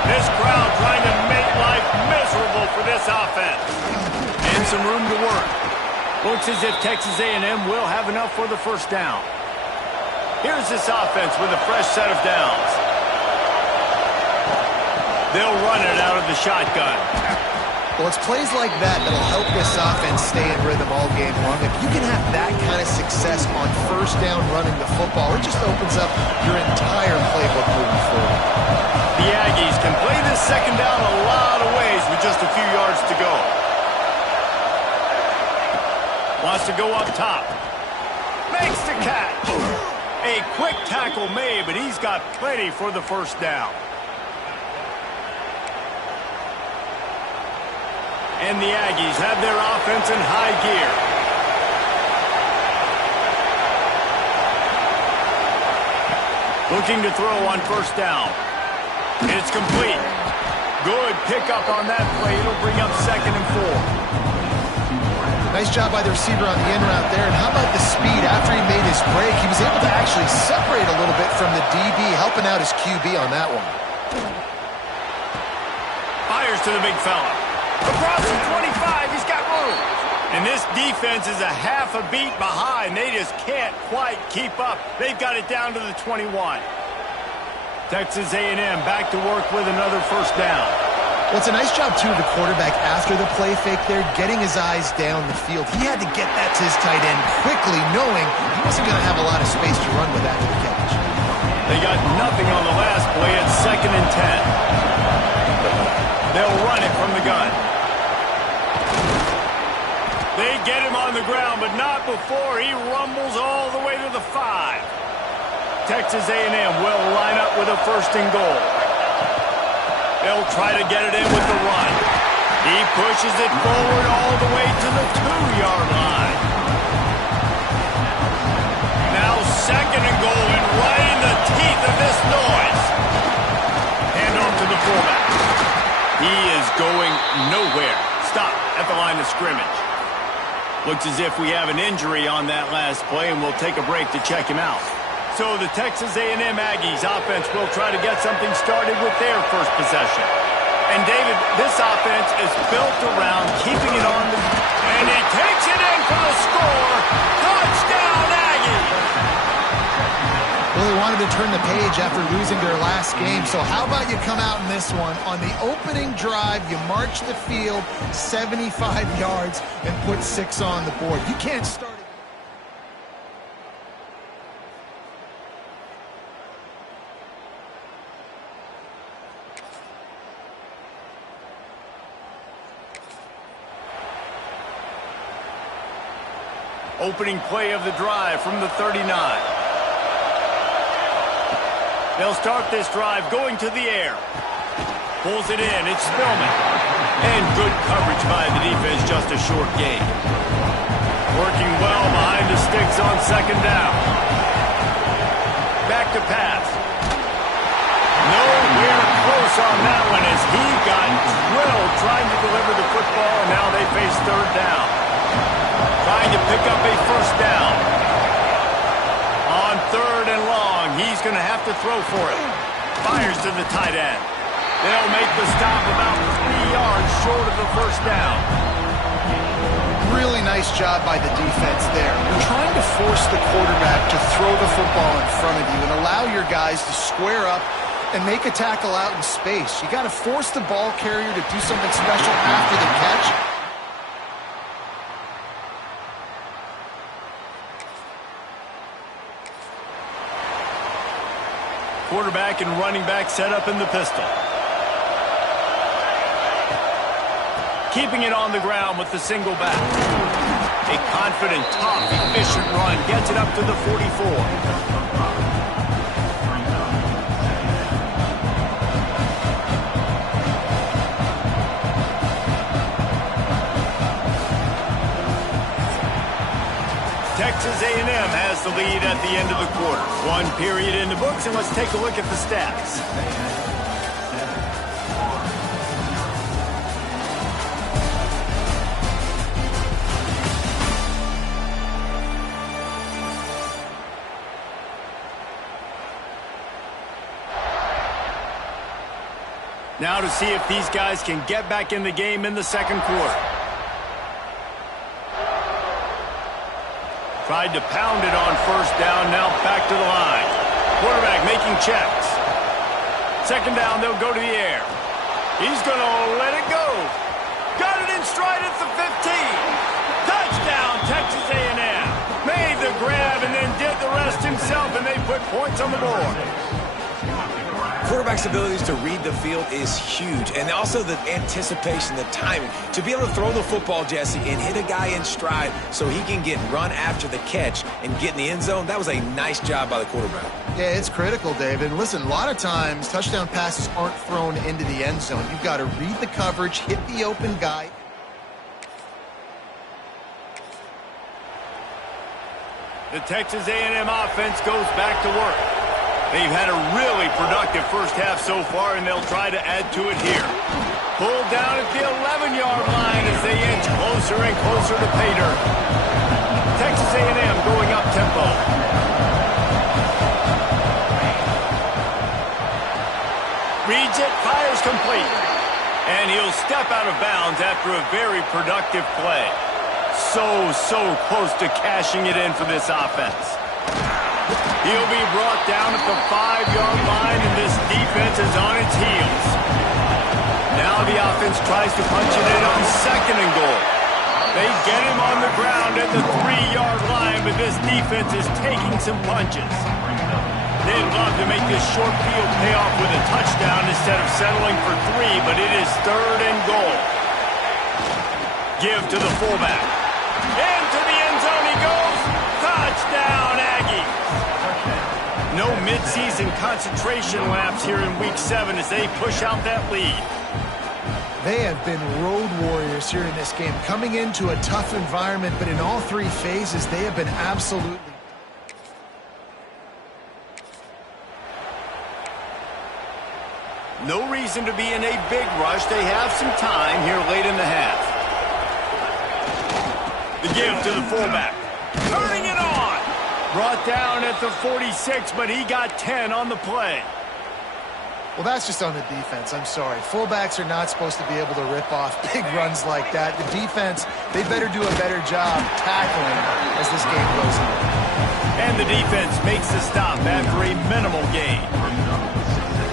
This crowd trying to make life miserable for this offense. And some room to work. Looks as if Texas A&M will have enough for the first down. Here's this offense with a fresh set of downs. They'll run it out of the shotgun. Well, it's plays like that that'll help this offense stay in rhythm all game long. If you can have that kind of success on first down running the football, it just opens up your entire playbook moving forward. The Aggies can play this second down a lot of ways with just a few yards to go. Wants to go up top. Makes the catch. A quick tackle made, but he's got plenty for the first down. And the Aggies have their offense in high gear. Looking to throw on first down. It's complete. Good pickup on that play. It'll bring up 2nd and 4. Nice job by the receiver on the in route there. And how about the speed after he made his break? He was able to actually separate a little bit from the DB, helping out his QB on that one. Fires to the big fella. Across the 25, he's got room. And this defense is a half a beat behind. They just can't quite keep up. They've got it down to the 21. Texas A&M back to work with another first down. Well, it's a nice job, too, of the quarterback after the play fake there, getting his eyes down the field. He had to get that to his tight end quickly, knowing he wasn't going to have a lot of space to run with after the catch. They got nothing on the last play at 2nd and 10. They'll run it from the gun. They get him on the ground, but not before he rumbles all the way to the 5. Texas A&M will line up with a 1st and goal. They'll try to get it in with the run. He pushes it forward all the way to the 2-yard line. Now 2nd and goal, and right in the teeth of this noise. Hand off to the fullback. He is going nowhere. Stop at the line of scrimmage. Looks as if we have an injury on that last play, and we'll take a break to check him out. So the Texas A&M Aggies offense will try to get something started with their first possession. And David, this offense is built around keeping it on the... And he takes it in for the score. Touchdown, Aggies! Well, they wanted to turn the page after losing their last game, so how about you come out in this one? On the opening drive, you march the field 75 yards and put 6 on the board. You can't start it. Opening play of the drive from the 39. They'll start this drive going to the air. Pulls it in. It's Spillman. And good coverage by the defense, just a short gain. Working well behind the sticks on 2nd down. Back to pass. Nowhere close on that one as he got drilled trying to deliver the football, and now they face 3rd down. Trying to pick up a first down. On 3rd and long, he's going to have to throw for it. Fires to the tight end. They'll make the stop about 3 yards short of the first down. Really nice job by the defense there. You're trying to force the quarterback to throw the football in front of you and allow your guys to square up and make a tackle out in space. You got to force the ball carrier to do something special after the catch. Quarterback and running back set up in the pistol. Keeping it on the ground with the single back. A confident, tough, efficient run gets it up to the 44. Texas A&M has the lead at the end of the quarter. 1 period in the books, and let's take a look at the stats. Now to see if these guys can get back in the game in the second quarter. Tried to pound it on first down, now back to the line. Quarterback making checks. Second down, they'll go to the air. He's going to let it go. Got it in stride at the 15. Touchdown, Texas A&M. Made the grab and then did the rest himself, and they put points on the board. Quarterback's abilities to read the field is huge, and also the anticipation, the timing. To be able to throw the football, Jesse, and hit a guy in stride so he can get run after the catch and get in the end zone, that was a nice job by the quarterback. Yeah, it's critical, David. Listen, a lot of times touchdown passes aren't thrown into the end zone. You've got to read the coverage, hit the open guy. The Texas A&M offense goes back to work. They've had a really productive first half so far, and they'll try to add to it here. Pulled down at the 11-yard line as they inch closer and closer to pay dirt. Texas A&M going up tempo. Reads it, fires complete. And he'll step out of bounds after a very productive play. So close to cashing it in for this offense. He'll be brought down at the 5-yard line, and this defense is on its heels. Now the offense tries to punch it in on second and goal. They get him on the ground at the 3-yard line, but this defense is taking some punches. They'd love to make this short field pay off with a touchdown instead of settling for 3, but it is third and goal. Give to the fullback. Into the end zone he goes. Touchdown, Aggies. No midseason concentration laps here in Week 7 as they push out that lead. They have been road warriors here in this game, coming into a tough environment, but in all 3 phases, they have been absolutely... No reason to be in a big rush. They have some time here late in the half. The give to the fullback. Turning it on. Brought down at the 46, but he got 10 on the play. Well, that's just on the defense. I'm sorry. Fullbacks are not supposed to be able to rip off big runs like that. The defense, they better do a better job tackling as this game goes on. And the defense makes the stop after a minimal gain.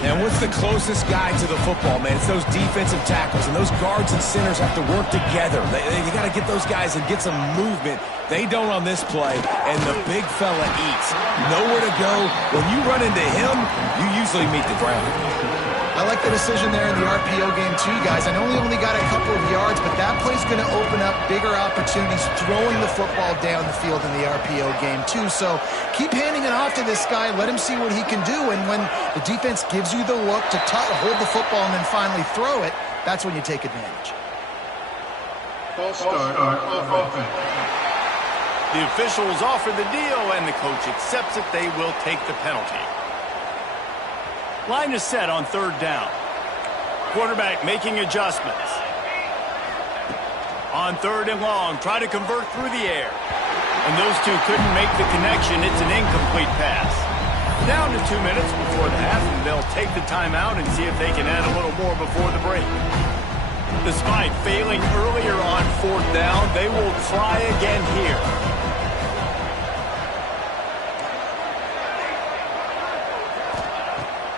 And what's the closest guy to the football, man? It's those defensive tackles, and those guards and centers have to work together. You got to get those guys and get some movement. They don't on this play, and the big fella eats. Nowhere to go. When you run into him, you usually meet the ground. I like the decision there in the RPO game too, guys. I know he only got a couple of yards, but that play's going to open up bigger opportunities throwing the football down the field in the RPO game too. So keep handing it off to this guy. Let him see what he can do. And when the defense gives you the look to hold the football and then finally throw it, that's when you take advantage. False start of offense. The officials offer the deal, and the coach accepts it. They will take the penalty. Line is set on third down. Quarterback making adjustments. On third and long, try to convert through the air. And those two couldn't make the connection. It's an incomplete pass. Down to 2 minutes before the half, and they'll take the timeout and see if they can add a little more before the break. Despite failing earlier on 4th down, they will try again here.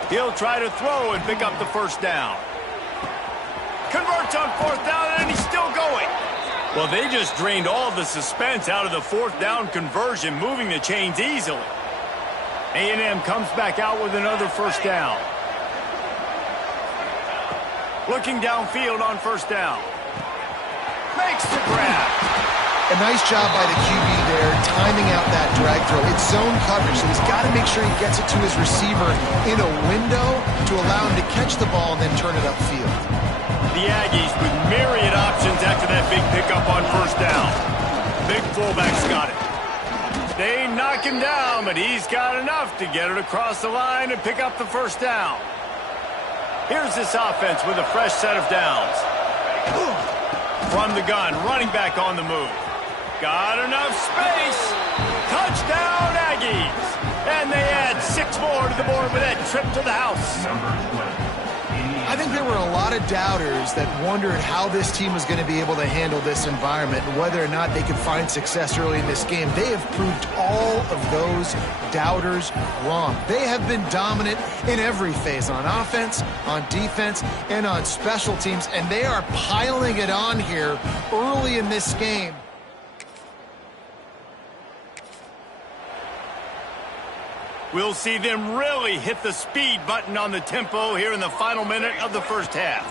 He'll try to throw and pick up the 1st down. Converts on 4th down, and he's still going. Well, they just drained all the suspense out of the 4th down conversion, moving the chains easily. A&M comes back out with another 1st down. Looking downfield on 1st down. Makes the grab. A nice job by the QB there, timing out that drag throw. It's zone coverage, so he's got to make sure he gets it to his receiver in a window to allow him to catch the ball and then turn it upfield. The Aggies with myriad options after that big pickup on 1st down. Big fullback's got it. They knock him down, but he's got enough to get it across the line and pick up the 1st down. Here's this offense with a fresh set of downs. From the gun, running back on the move. Got enough space. Touchdown, Aggies. And they add 6 more to the board with that trip to the house. I think there were a lot of doubters that wondered how this team was going to be able to handle this environment and whether or not they could find success early in this game. They have proved all of those doubters wrong. They have been dominant in every phase, on offense, on defense, and on special teams, and they are piling it on here early in this game. We'll see them really hit the speed button on the tempo here in the final minute of the 1st half.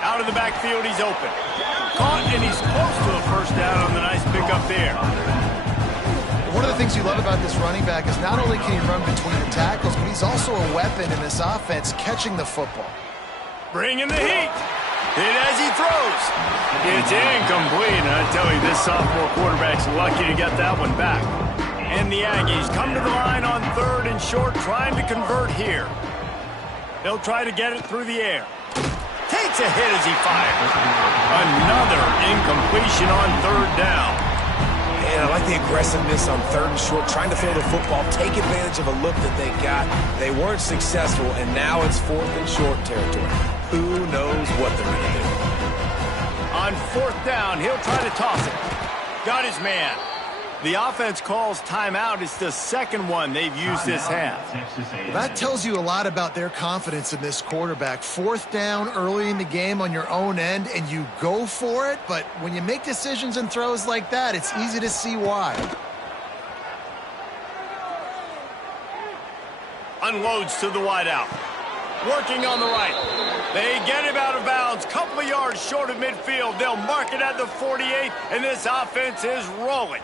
Out of the backfield, he's open. Caught, and he's close to a 1st down on the nice pickup there. One of the things you love about this running back is not only can he run between the tackles, but he's also a weapon in this offense catching the football. Bringing the heat. Hit as he throws. It's incomplete, and I tell you, this sophomore quarterback's lucky to get that one back. And the Aggies come to the line on 3rd and short, trying to convert here. They'll try to get it through the air. Takes a hit as he fires. Another incompletion on 3rd down. And I like the aggressiveness on 3rd and short, trying to throw the football, take advantage of a look that they got. They weren't successful, and now it's 4th and short territory. Who knows what they're going to do? On 4th down, he'll try to toss it. Got his man. The offense calls timeout. It's the 2nd one they've used this half. That tells you a lot about their confidence in this quarterback. 4th down early in the game on your own end, and you go for it. But when you make decisions and throws like that, it's easy to see why. Unloads to the wideout. Working on the right. They get him out of bounds. Couple of yards short of midfield. They'll mark it at the 48, and this offense is rolling.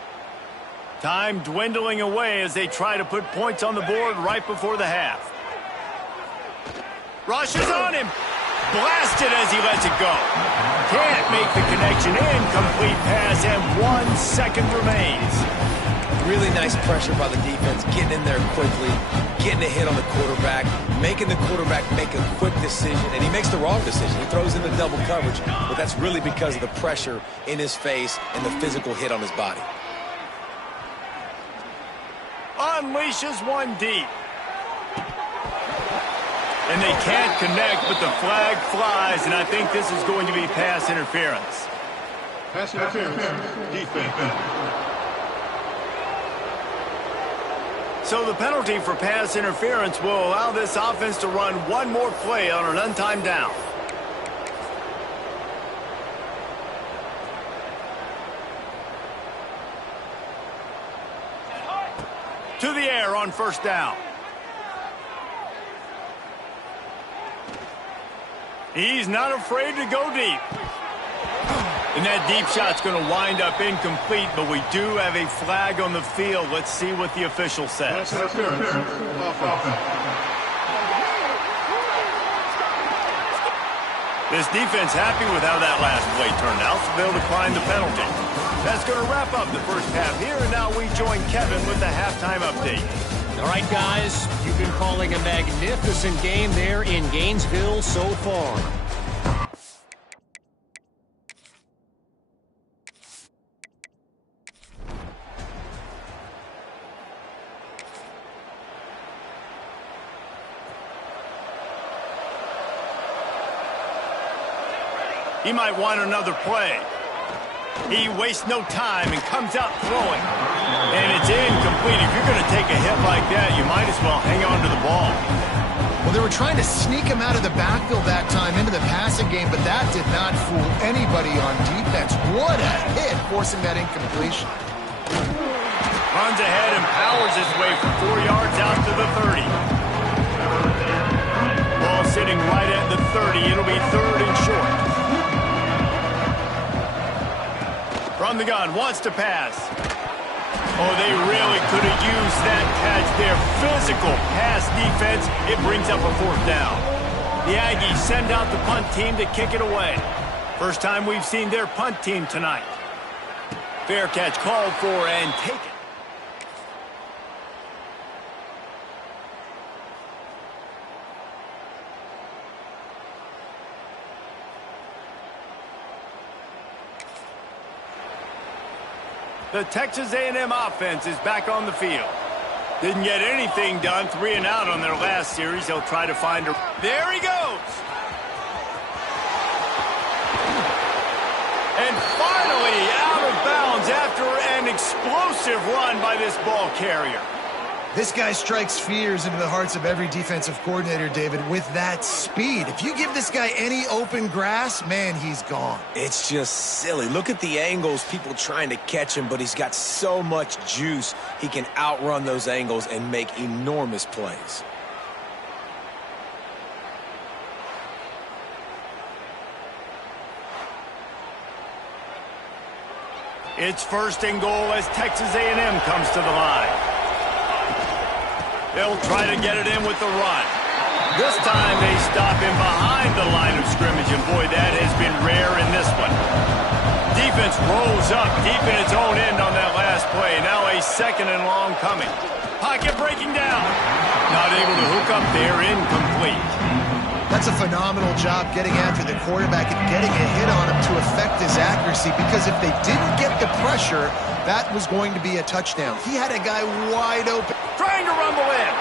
Time dwindling away as they try to put points on the board right before the half. Rushes on him. Blasted as he lets it go. Can't make the connection. Incomplete pass, and 1 second remains. Really nice pressure by the defense, getting in there quickly, getting a hit on the quarterback, making the quarterback make a quick decision, and he makes the wrong decision. He throws in the double coverage, but that's really because of the pressure in his face and the physical hit on his body. Unleashes one deep. And they can't connect, but the flag flies, and I think this is going to be pass interference. Pass interference. Defense. So the penalty for pass interference will allow this offense to run one more play on an untimed down. To the air on 1st down. He's not afraid to go deep. And that deep shot's going to wind up incomplete, but we do have a flag on the field. Let's see what the official says. This defense happy with how that last play turned out, so they'll decline the penalty. That's going to wrap up the 1st half here, and now we join Kevin with the halftime update. All right, guys, you've been calling a magnificent game there in Gainesville so far. He might want another play. He wastes no time and comes out throwing. And it's incomplete. If you're going to take a hit like that, you might as well hang on to the ball. Well, they were trying to sneak him out of the backfield that time into the passing game, but that did not fool anybody on defense. What a hit, forcing that incompletion. Runs ahead and powers his way for 4 yards out to the 30. Ball sitting right at the 30. It'll be 3rd and short. From the gun, wants to pass. Oh, they really could have used that catch there. Physical pass defense. It brings up a 4th down. The Aggies send out the punt team to kick it away. First time we've seen their punt team tonight. Fair catch called for and taken. The Texas A&M offense is back on the field. Didn't get anything done, 3 and out on their last series. They'll try to find her. There he goes. And finally out of bounds after an explosive run by this ball carrier. This guy strikes fears into the hearts of every defensive coordinator, David, with that speed. If you give this guy any open grass, man, he's gone. It's just silly. Look at the angles, people trying to catch him, but he's got so much juice. He can outrun those angles and make enormous plays. It's 1st and goal as Texas A&M comes to the line. They'll try to get it in with the run. This time they stop him behind the line of scrimmage, and boy, that has been rare in this one. Defense rolls up deep in its own end on that last play. Now a 2nd and long coming. Pocket breaking down. Not able to hook up there, incomplete. That's a phenomenal job getting after the quarterback and getting a hit on him to affect his accuracy, because if they didn't get the pressure, that was going to be a touchdown. He had a guy wide open. Trying to rumble in.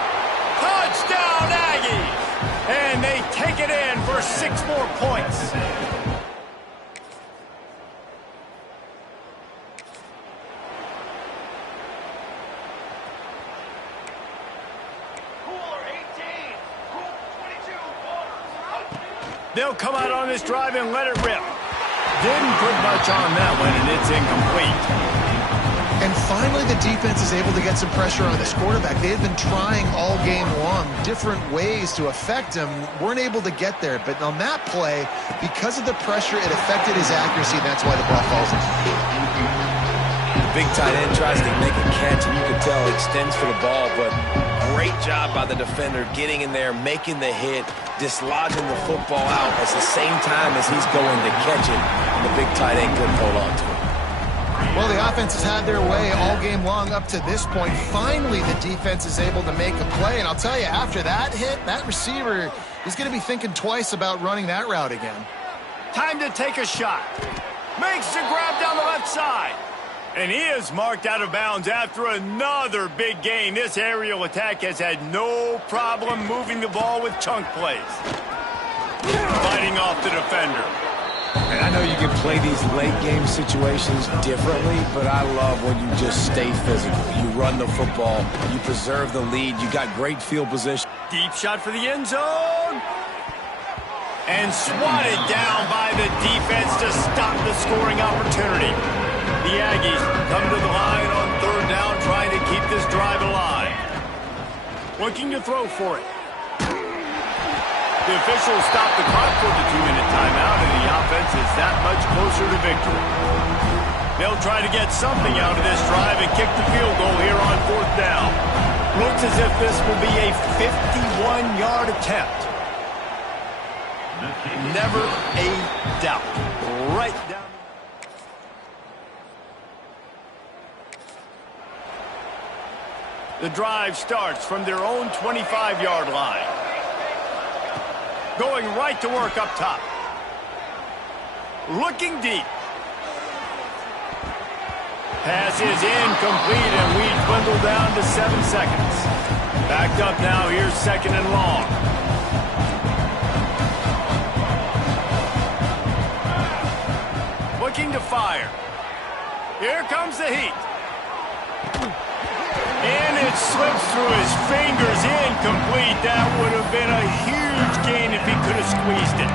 Touchdown, Aggies! And they take it in for 6 more points. They'll come out on this drive and let it rip. Didn't put much on that one, and it's incomplete. And finally, the defense is able to get some pressure on this quarterback. They had been trying all game long different ways to affect him, weren't able to get there. But on that play, because of the pressure, it affected his accuracy, and that's why the ball falls in. The big tight end tries to make a catch, and you can tell it extends for the ball, but great job by the defender getting in there, making the hit, dislodging the football out at the same time as he's going to catch it, and the big tight end couldn't hold on to it. Well, the offense has had their way all game long up to this point. Finally, the defense is able to make a play. And I'll tell you, after that hit, that receiver is going to be thinking twice about running that route again. Time to take a shot. Makes the grab down the left side. And he is marked out of bounds after another big gain. This aerial attack has had no problem moving the ball with chunk plays. Fighting off the defender. And I know you can play these late-game situations differently, but I love when you just stay physical. You run the football, you preserve the lead, you got great field position. Deep shot for the end zone. And swatted down by the defense to stop the scoring opportunity. The Aggies come to the line on 3rd down, trying to keep this drive alive. Looking to throw for it. The officials stop the clock for the 2-minute timeout, and the offense is that much closer to victory. They'll try to get something out of this drive and kick the field goal here on 4th down. Looks as if this will be a 51-yard attempt. Never a doubt. Right down. The drive starts from their own 25-yard line. Going right to work up top. Looking deep. Pass is incomplete, and we dwindle down to 7 seconds. Backed up now, here's 2nd and long. looking to fire. Here comes the heat. And it slips through his fingers, incomplete. That would have been a huge gain if he could have squeezed it.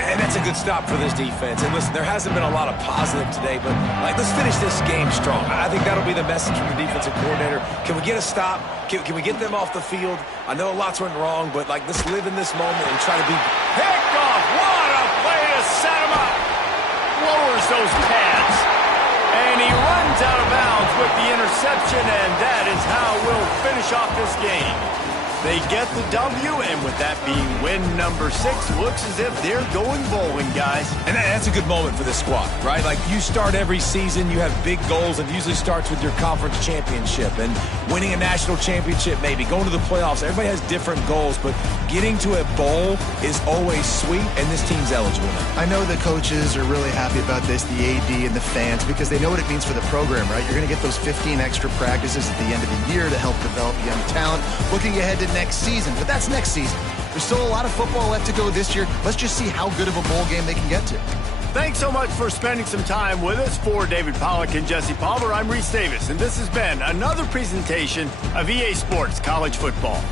And that's a good stop for this defense. And listen, there hasn't been a lot of positive today, but let's finish this game strong. I think that'll be the message from the defensive coordinator. Can we get a stop? Can we get them off the field? I know lots went wrong, but let's live in this moment and try to be. Picked off. What a play to set him up. Lowers those pads. And he runs out of bounds with the interception, and that is how we'll finish off this game. They get the W, and with that being win number 6, looks as if they're going bowling, guys. And that's a good moment for this squad, right? You start every season, you have big goals, and it usually starts with your conference championship and winning a national championship, maybe going to the playoffs. Everybody has different goals, but getting to a bowl is always sweet, and this team's eligible now. I know the coaches are really happy about this, the AD and the fans, because they know what it means for the program, right? You're going to get those 15 extra practices at the end of the year to help develop young talent. Looking ahead to next season, but that's next season. There's still a lot of football left to go this year. Let's just see how good of a bowl game they can get to. Thanks so much for spending some time with us. For David Pollack and Jesse Palmer, I'm Reese Davis, and this has been another presentation of EA Sports College Football.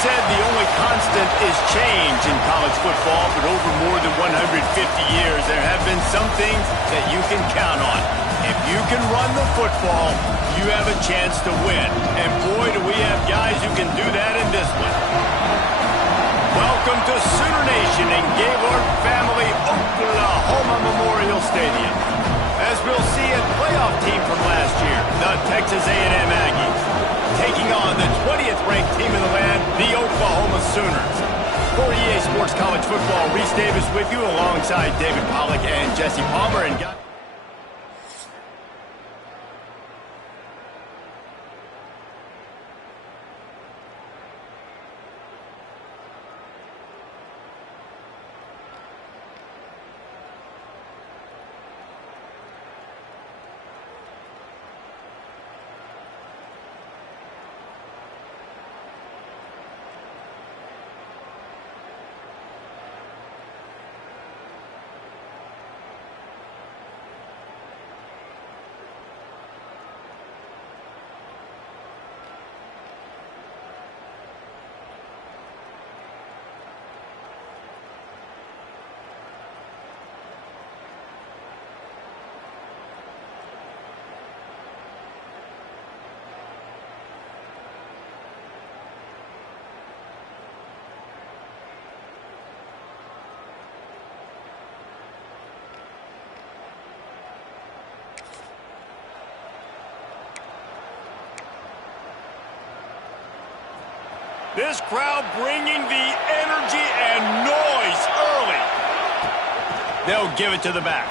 said the only constant is change in college football, but over more than 150 years, there have been some things that you can count on. If you can run the football, you have a chance to win. And boy, do we have guys who can do that in this one. Welcome to Sooner Nation in Gaylord Family Oklahoma Memorial Stadium. As we'll see a playoff team from last year, the Texas A&M Aggies, taking on the 20th ranked team in the land, the Oklahoma Sooners. For EA Sports College Football, Reese Davis with you alongside David Pollack and Jesse Palmer. And this crowd bringing the energy and noise early. They'll give it to the back.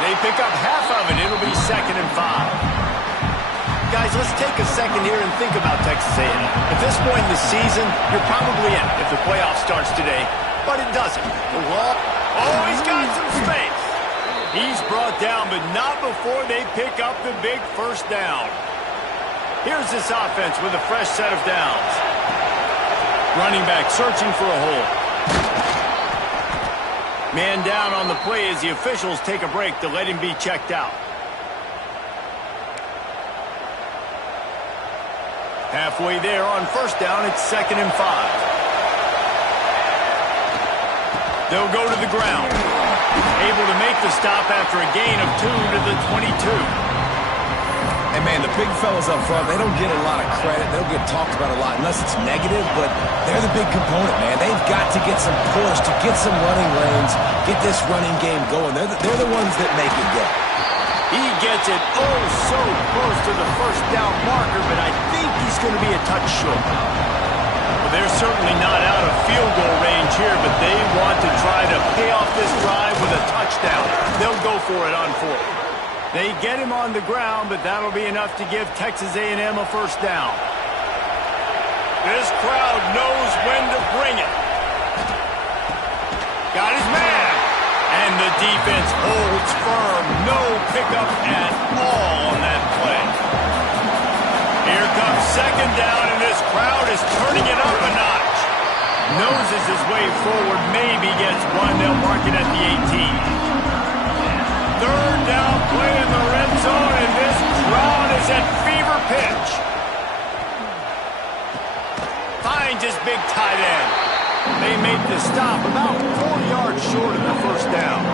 They pick up half of it. It'll be 2nd and 5. Guys, let's take a second here and think about Texas A&M. At this point in the season, you're probably in if the playoff starts today, but it doesn't. Oh, he's got some space. He's brought down, but not before they pick up the big first down. Here's this offense with a fresh set of downs. Running back searching for a hole. Man down on the play as the officials take a break to let him be checked out. Halfway there on first down, it's 2nd and 5. They'll go to the ground. Able to make the stop after a gain of 2 to the 22. And, man, the big fellas up front, they don't get a lot of credit. They don't get talked about a lot unless it's negative, but they're the big component, man. They've got to get some push, to get some running lanes, get this running game going. They're the ones that make it go. He gets it oh so close to the first down marker, but I think he's going to be a touch short. Well, they're certainly not out of field goal range here, but they want to try to pay off this drive with a touchdown. They'll go for it on 4th. They get him on the ground, but that'll be enough to give Texas A&M a first down. This crowd knows when to bring it. Got his man. And the defense holds firm. No pickup at all on that play. Here comes 2nd down, and this crowd is turning it up a notch. Noses his way forward, maybe gets one. They'll mark it at the 18. 3rd down play in the red zone, and this crowd is at fever pitch. Finds his big tight end. They make the stop about 4 yards short of the first down.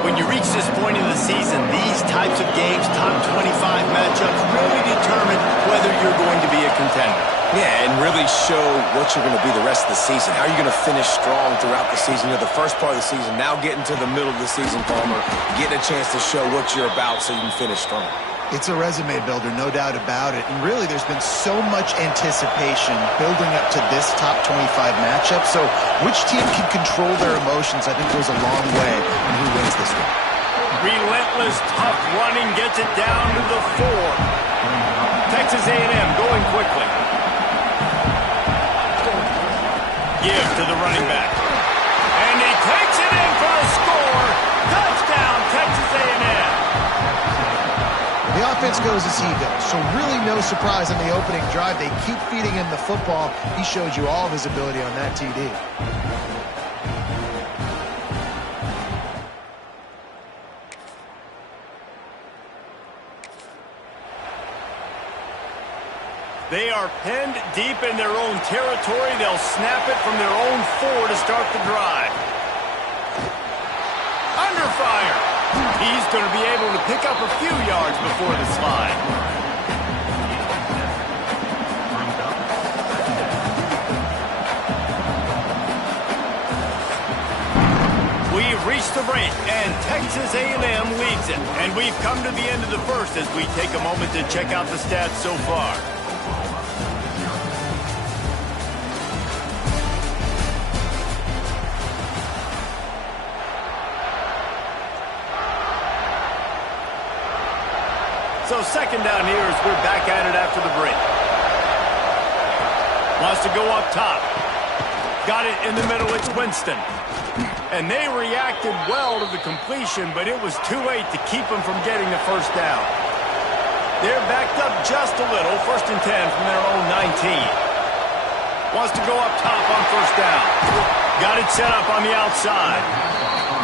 When you reach this point in the season, these types of games, top 25 matchups, really determine whether you're going to be a contender. Yeah, and really show what you're going to be the rest of the season. How are you going to finish strong throughout the season? You know, the first part of the season, now getting to the middle of the season, Palmer, getting a chance to show what you're about so you can finish strong. It's a resume builder, no doubt about it. And really, there's been so much anticipation building up to this top 25 matchup. So which team can control their emotions, I think, goes a long way in who wins this one. Relentless, tough running gets it down to the 4. Texas A&M going quickly. Give to the running back. And he takes it in for a score. Touchdown, Texas A&M. The offense goes as he goes, so really no surprise on the opening drive. They keep feeding him the football. He showed you all of his ability on that TD. They are pinned deep in their own territory. They'll snap it from their own 4 to start the drive. Under fire. He's going to be able to pick up a few yards before the slide. We've reached the break, and Texas A&M leads it. And we've come to the end of the first as we take a moment to check out the stats so far. So second down here as we're back at it after the break. Wants to go up top. Got it in the middle. It's Winston. And they reacted well to the completion, but it was too late to keep them from getting the first down. They're backed up just a little. 1st and 10 from their own 19. Wants to go up top on first down. Got it set up on the outside.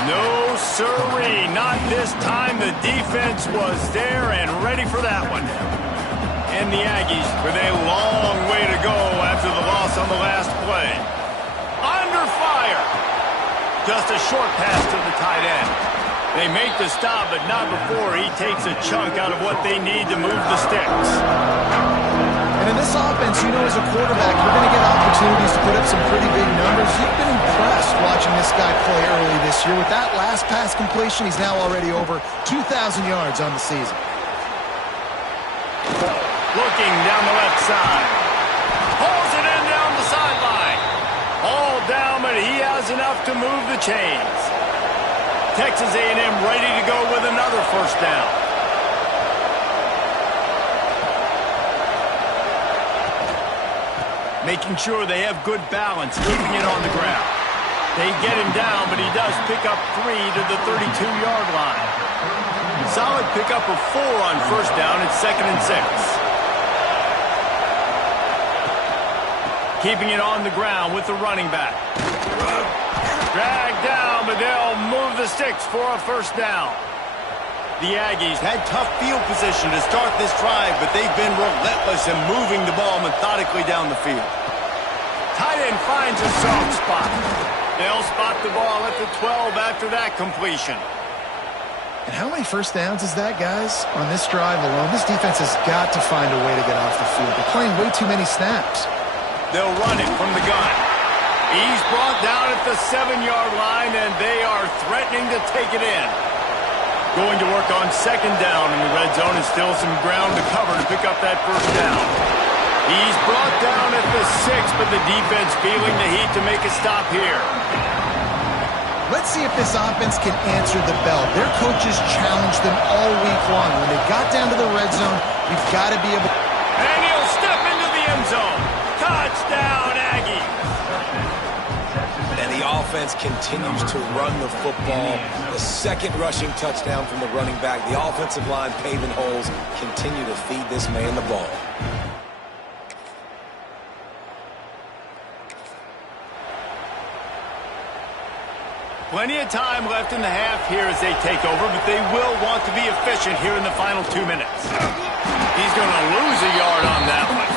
No, sirree, not this time. The defense was there and ready for that one. And the Aggies with a long way to go after the loss on the last play. Under fire. Just a short pass to the tight end. They make the stop, but not before he takes a chunk out of what they need to move the sticks. And in this offense, you know, as a quarterback, you're going to get opportunities to put up some pretty big numbers. You've been impressed watching this guy play early this year. With that last pass completion, he's now already over 2,000 yards on the season. Looking down the left side. Pulls it in down the sideline. All down, but he has enough to move the chains. Texas A&M ready to go with another first down. Making sure they have good balance, keeping it on the ground. They get him down, but he does pick up 3 to the 32-yard line. Solid pickup of 4 on first down. It's 2nd and 6. Keeping it on the ground with the running back. Dragged down, but they'll move the sticks for a first down. The Aggies had tough field position to start this drive, but they've been relentless in moving the ball methodically down the field. Tight end finds a soft spot. They'll spot the ball at the 12 after that completion. And how many first downs is that, guys? On this drive alone, this defense has got to find a way to get off the field. They're playing way too many snaps. They'll run it from the gun. He's brought down at the 7-yard line, and they are threatening to take it in. Going to work on second down in the red zone, and still some ground to cover to pick up that first down. He's brought down at the 6, but the defense feeling the heat to make a stop here. Let's see if this offense can answer the bell. Their coaches challenged them all week long. When they got down to the red zone, you've got to be able... And he'll step into the end zone. Touchdown, Aggie. And the offense continues to run the football. The second rushing touchdown from the running back. The offensive line paving holes. Continue to feed this man the ball. Plenty of time left in the half here as they take over, but they will want to be efficient here in the final 2 minutes. He's going to lose a yard on that one.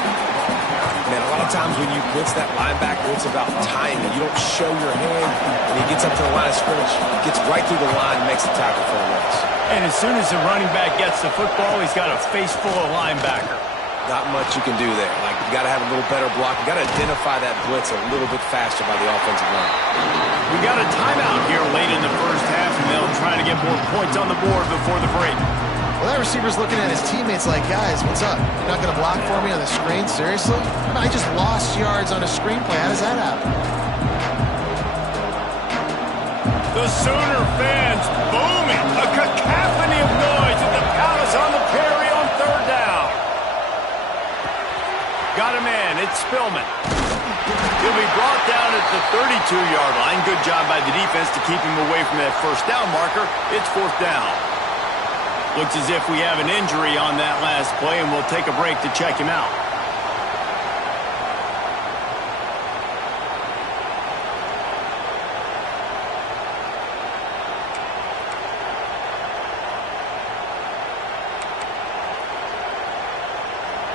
Man, a lot of times when you blitz that linebacker, it's about timing. You don't show your hand, and he gets up to the line of scrimmage, gets right through the line, makes the tackle for a loss. And as soon as the running back gets the football, he's got a face full of linebacker. Not much you can do there. Like, you got to have a little better block. You got to identify that blitz a little bit faster by the offensive line. We got a timeout here late in the first half, and they'll try to get more points on the board before the break. Well, that receiver's looking at his teammates like, guys, what's up? You're not going to block for me on the screen? Seriously? I mean, I just lost yards on a screenplay. How does that happen? The Sooner fans booming. A cacophony of noise at the Palace on the Prairie on third down. Got a man. It's Spillman. He'll be brought down at the 32-yard line. Good job by the defense to keep him away from that first down marker. It's fourth down. Looks as if we have an injury on that last play, and we'll take a break to check him out.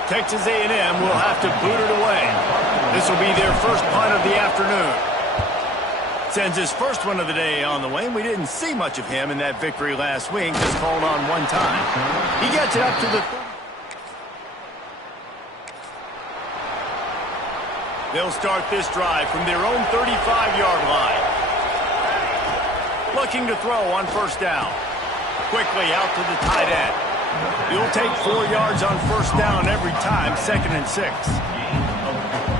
Texas A&M will have to boot it away. This will be their first punt of the afternoon. Sends his first one of the day on the way, and we didn't see much of him in that victory last week, just called on one time. He gets it up to the... They'll start this drive from their own 35-yard line. Looking to throw on first down. Quickly out to the tight end. He'll take 4 yards on first down every time, 2nd and 6.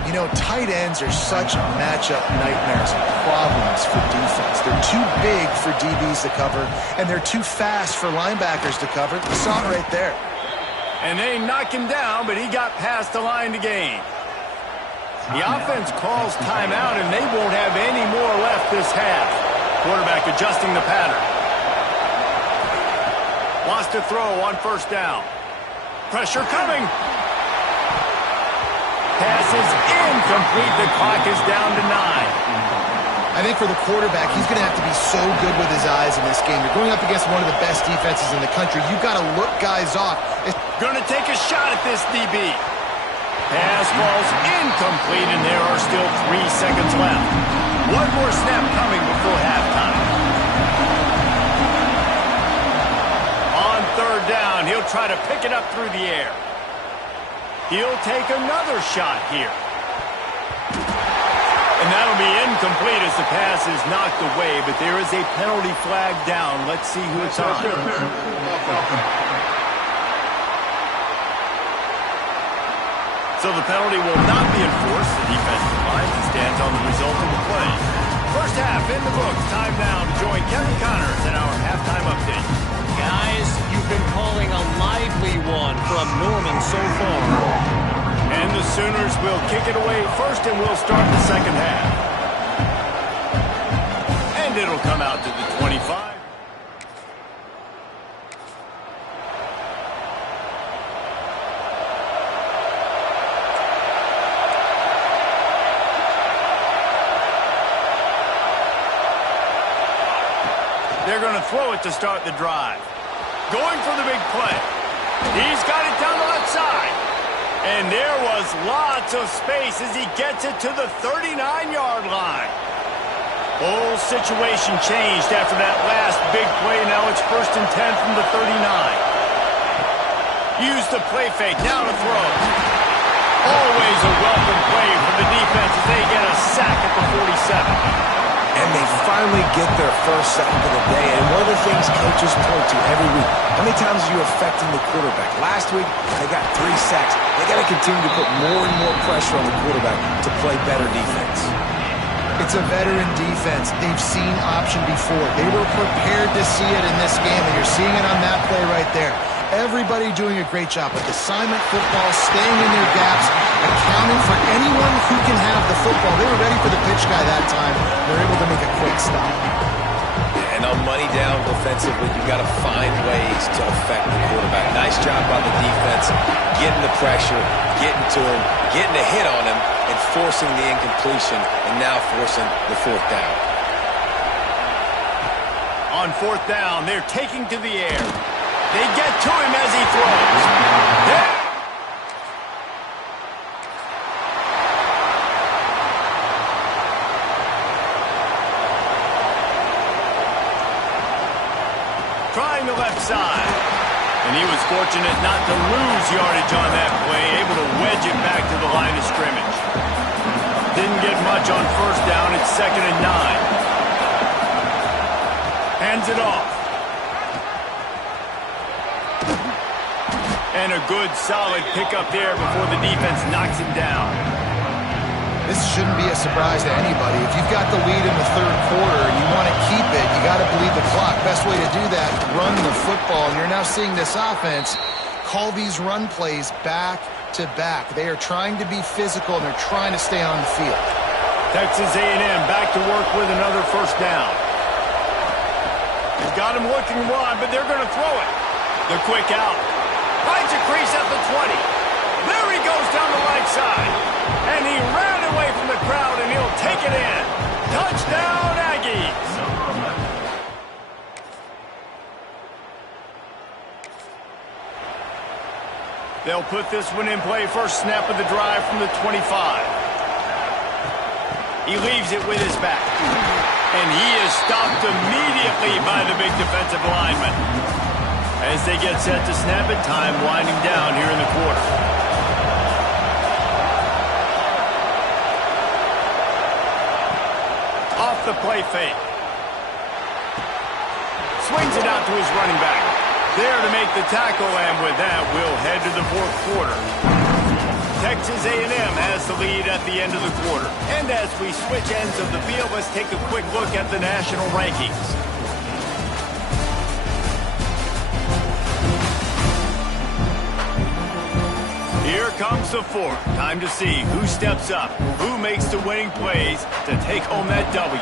You know, tight ends are such matchup nightmares and problems for defense. They're too big for DBs to cover, and they're too fast for linebackers to cover. You saw it right there. And they knock him down, but he got past the line to gain. The offense calls timeout, and they won't have any more left this half. Quarterback adjusting the pattern. Wants to throw on first down. Pressure coming. Pass is incomplete. The clock is down to 9. I think for the quarterback, he's going to have to be so good with his eyes in this game. You're going up against one of the best defenses in the country. You've got to look guys off. Going to take a shot at this DB. Pass falls incomplete, and there are still 3 seconds left. One more snap coming before halftime. On third down, he'll try to pick it up through the air. He'll take another shot here. And that'll be incomplete as the pass is knocked away, but there is a penalty flag down. Let's see who it's on. So the penalty will not be enforced. The defensive line stands on the result of the play. First half in the books. Time now to join Kevin Connors in our halftime update. Guys, you've been calling a lively one from Norman so far. And the Sooners will kick it away first, and we'll start the second half. And it'll come out to the 25. They're going to throw it to start the drive. Going for the big play. He's got it down the left side. And there was lots of space as he gets it to the 39-yard line. Whole situation changed after that last big play. Now it's 1st and 10 from the 39. Use the play fake. Now to throw. Always a welcome play for the defense as they get a sack at the 47. And they finally get their first sack of the day. And one of the things coaches point to every week, how many times are you affecting the quarterback? Last week, they got 3 sacks. They got to continue to put more and more pressure on the quarterback to play better defense. It's a veteran defense. They've seen option before. They were prepared to see it in this game, and you're seeing it on that play right there. Everybody doing a great job with assignment football, staying in their gaps, accounting for anyone who can have the football. They were ready for the pitch guy that time. They're able to make a quick stop. And on money down defensively, you got to find ways to affect the quarterback. Nice job by the defense, getting the pressure, getting to him, getting a hit on him, and forcing the incompletion, and now forcing the 4th down. On 4th down, they're taking to the air. They get to him as he throws. Trying the left side. And he was fortunate not to lose yardage on that play, able to wedge it back to the line of scrimmage. Didn't get much on first down. It's 2nd and 9. Hands it off. And a good, solid pickup there before the defense knocks him down. This shouldn't be a surprise to anybody. If you've got the lead in the 3rd quarter and you want to keep it, you got to bleed the clock. Best way to do that, run the football. And you're now seeing this offense call these run plays back to back. They are trying to be physical, and they're trying to stay on the field. Texas A&M back to work with another first down. He's got him looking wide, but they're going to throw it. The quick out. Finds a crease at the 20. There he goes down the right side. And he ran away from the crowd, and he'll take it in. Touchdown, Aggies. They'll put this one in play first snap of the drive from the 25. He leaves it with his back. And he is stopped immediately by the big defensive lineman. As they get set to snap it, time winding down here in the quarter. Off the play fake. Swings it out to his running back. There to make the tackle, and with that, we'll head to the fourth quarter. Texas A&M has the lead at the end of the quarter. And as we switch ends of the field, let's take a quick look at the national rankings. Here comes the fourth. Time to see who steps up, who makes the winning plays to take home that W.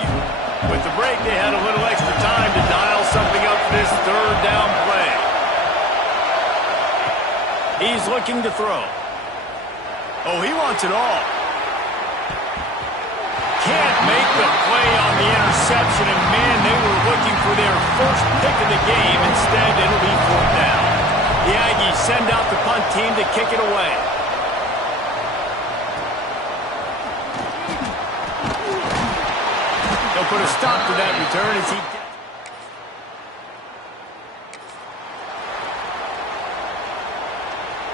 With the break, they had a little extra time to dial something up for this third down play. He's looking to throw. Oh, he wants it all. Can't make the play on the interception, and man, they were looking for their first pick of the game. Instead, it'll be fourth down. The Aggies send out the punt team to kick it away. They'll put a stop to that return as he...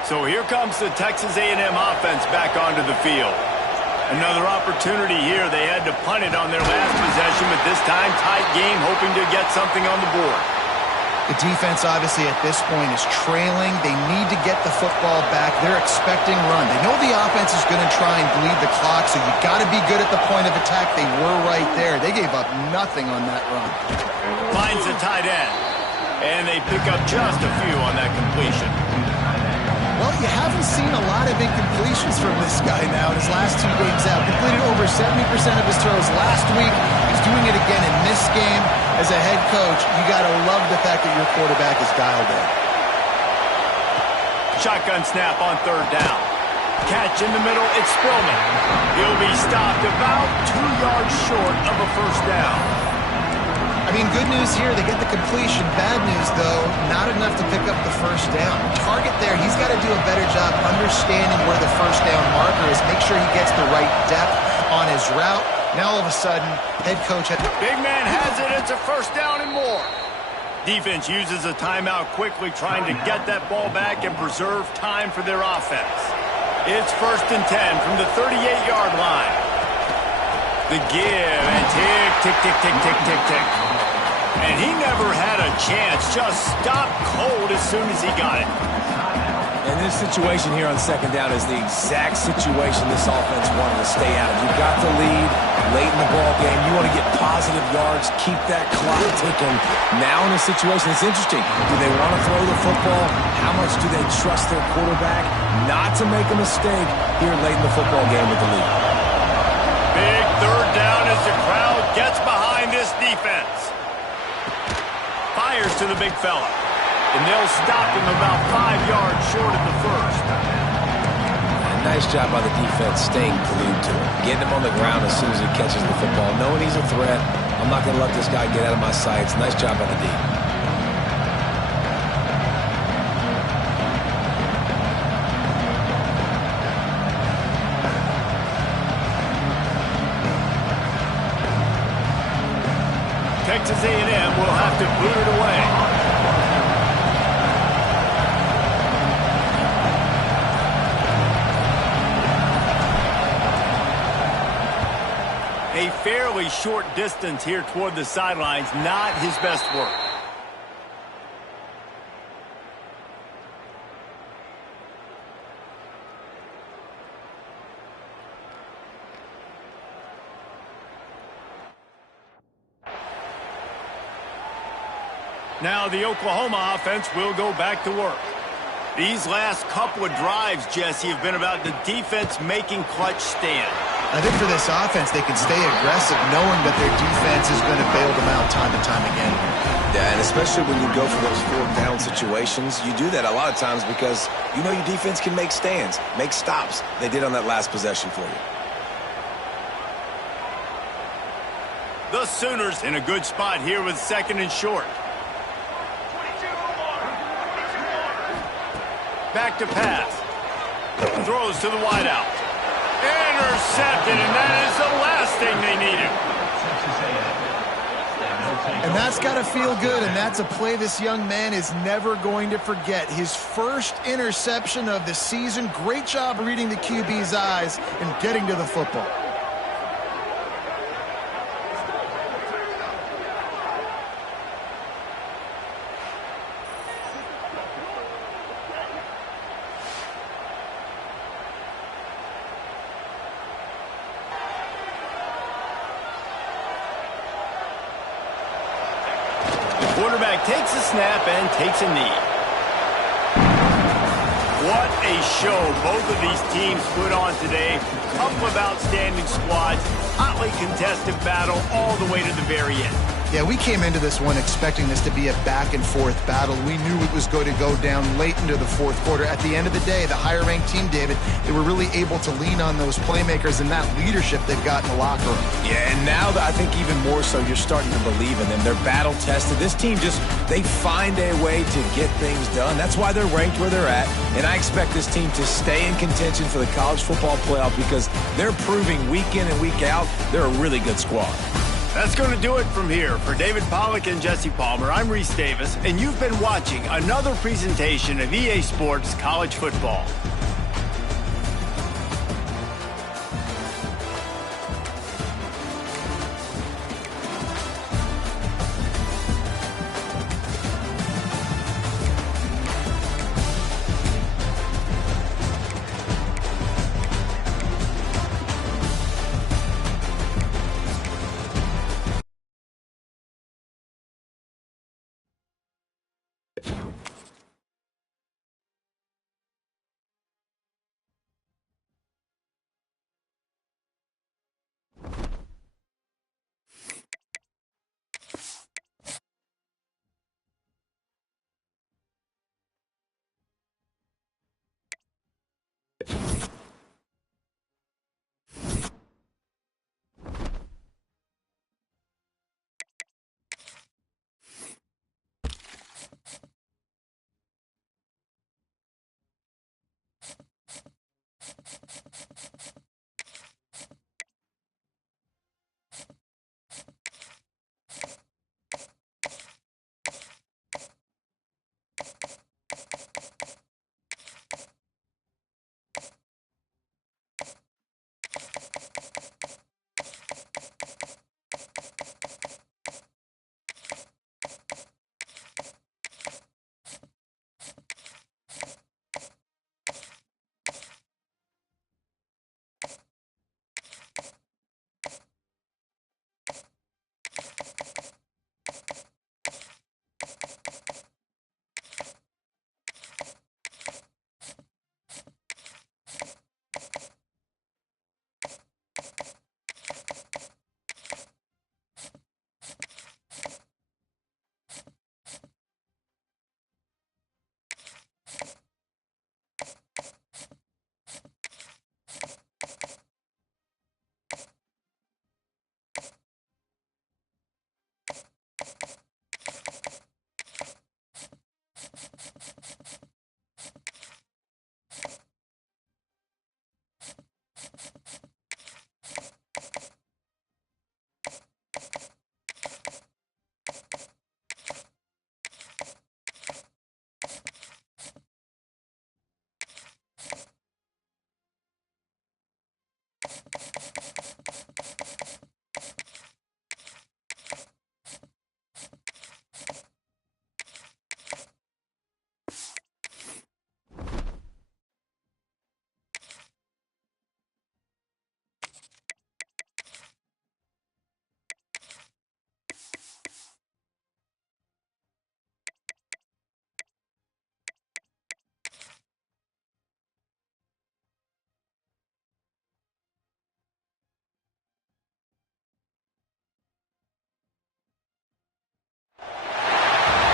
So here comes the Texas A&M offense back onto the field. Another opportunity here. They had to punt it on their last possession, but this time tight game, hoping to get something on the board. The defense, obviously, at this point is trailing. They need to get the football back. They're expecting run. They know the offense is going to try and bleed the clock, so you got to be good at the point of attack. They were right there. They gave up nothing on that run. Finds the tight end, and they pick up just a few on that completion. Well, you haven't seen a lot of incompletions from this guy now in his last 2 games out. Completed over 70% of his throws last week. He's doing it again in this game. As a head coach, you got to love the fact that your quarterback is dialed in. Shotgun snap on third down. Catch in the middle, it's Spillman. He'll be stopped about 2 yards short of a first down. I mean, good news here, they get the completion. Bad news, though, not enough to pick up the first down. Target there, he's got to do a better job understanding where the first down marker is. Make sure he gets the right depth on his route. Now, all of a sudden, head coach... Big man has it, it's a first down and more. Defense uses a timeout quickly, trying to get that ball back and preserve time for their offense. It's 1st and 10 from the 38-yard line. The give, and tick, tick, tick, tick, tick, tick, tick. And he never had a chance, just stopped cold as soon as he got it. And this situation here on second down is the exact situation this offense wanted to stay out of. You've got the lead late in the ball game. You want to get positive yards, keep that clock ticking. Now in a situation that's interesting, do they want to throw the football? How much do they trust their quarterback not to make a mistake here late in the football game with the lead? Big third down as the crowd gets behind this defense. Fires to the big fella. And they'll stop him about 5 yards short of the first. Nice job by the defense staying glued to him. Getting him on the ground as soon as he catches the football. Knowing he's a threat, I'm not going to let this guy get out of my sights. Nice job by the D. Texas A&M will have to boot it away. A fairly short distance here toward the sidelines, not his best work. Now the Oklahoma offense will go back to work. These last couple of drives, Jesse, have been about the defense making clutch stand. I think for this offense, they can stay aggressive knowing that their defense is going to bail them out time and time again. Yeah, and especially when you go for those fourth down situations, you do that a lot of times because you know your defense can make stands, make stops. They did on that last possession for you. The Sooners in a good spot here with 2nd and short. Back to pass. Throws to the wideout. Intercepted, and that is the last thing they needed. And that's got to feel good, and that's a play this young man is never going to forget. His first interception of the season. Great job reading the QB's eyes and getting to the football. Quarterback takes a snap and takes a knee. What a show both of these teams put on today. Couple of outstanding squads, hotly contested battle all the way to the very end. Yeah, we came into this one expecting this to be a back-and-forth battle. We knew it was going to go down late into the fourth quarter. At the end of the day, the higher-ranked team, David, they were really able to lean on those playmakers and that leadership they've got in the locker room. Yeah, and now I think even more so, you're starting to believe in them. They're battle-tested. This team they find a way to get things done. That's why they're ranked where they're at. And I expect this team to stay in contention for the college football playoff because they're proving week in and week out they're a really good squad. That's going to do it from here. For David Pollack and Jesse Palmer, I'm Reese Davis, and you've been watching another presentation of EA Sports College Football.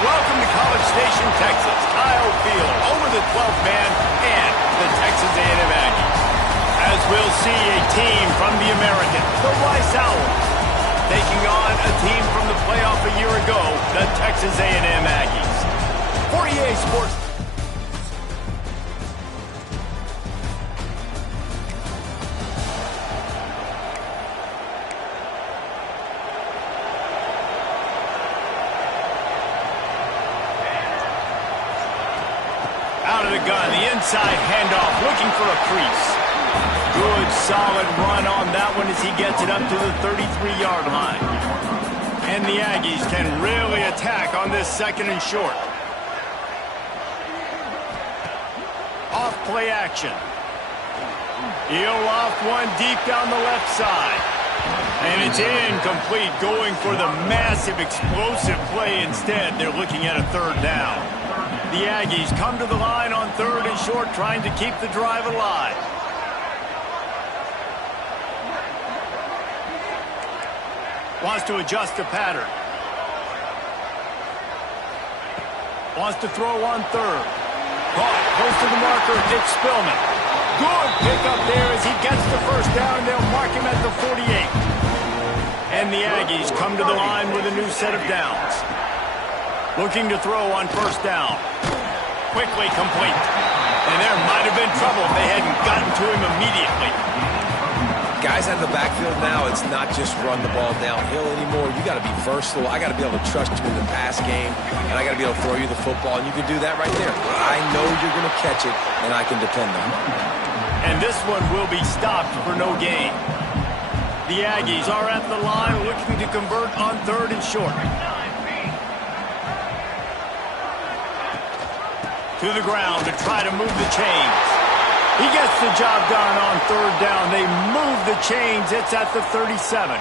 Welcome to College Station, Texas. Kyle Field over the 12th man and the Texas A&M Aggies. As we'll see, a team from the American, the Rice Owls, taking on a team from the playoff a year ago, the Texas A&M Aggies. For EA Sports. out of the gun. The inside handoff, looking for a crease. Good, solid run on that one as he gets it up to the 33-yard line. And the Aggies can really attack on this second and short. Off play action. He'll off one deep down the left side. And it's incomplete, going for the massive explosive play instead. They're looking at a third down. The Aggies come to the line on third and short, trying to keep the drive alive. Wants to adjust the pattern. Wants to throw on third. Caught, close to the marker, it's Spillman. Good pickup there as he gets the first down, and they'll mark him at the 48. And the Aggies come to the line with a new set of downs. Looking to throw on first down. Quickly complete. And there might have been trouble if they hadn't gotten to him immediately. Guys out of the backfield now, it's not just run the ball downhill anymore. You got to be versatile. I got to be able to trust you in the pass game, and I got to be able to throw you the football, and you can do that right there. I know you're going to catch it, and I can depend on it. And this one will be stopped for no gain. The Aggies are at the line looking to convert on third and short. To the ground to try to move the chains. He gets the job done on third down. They move the chains. It's at the 37.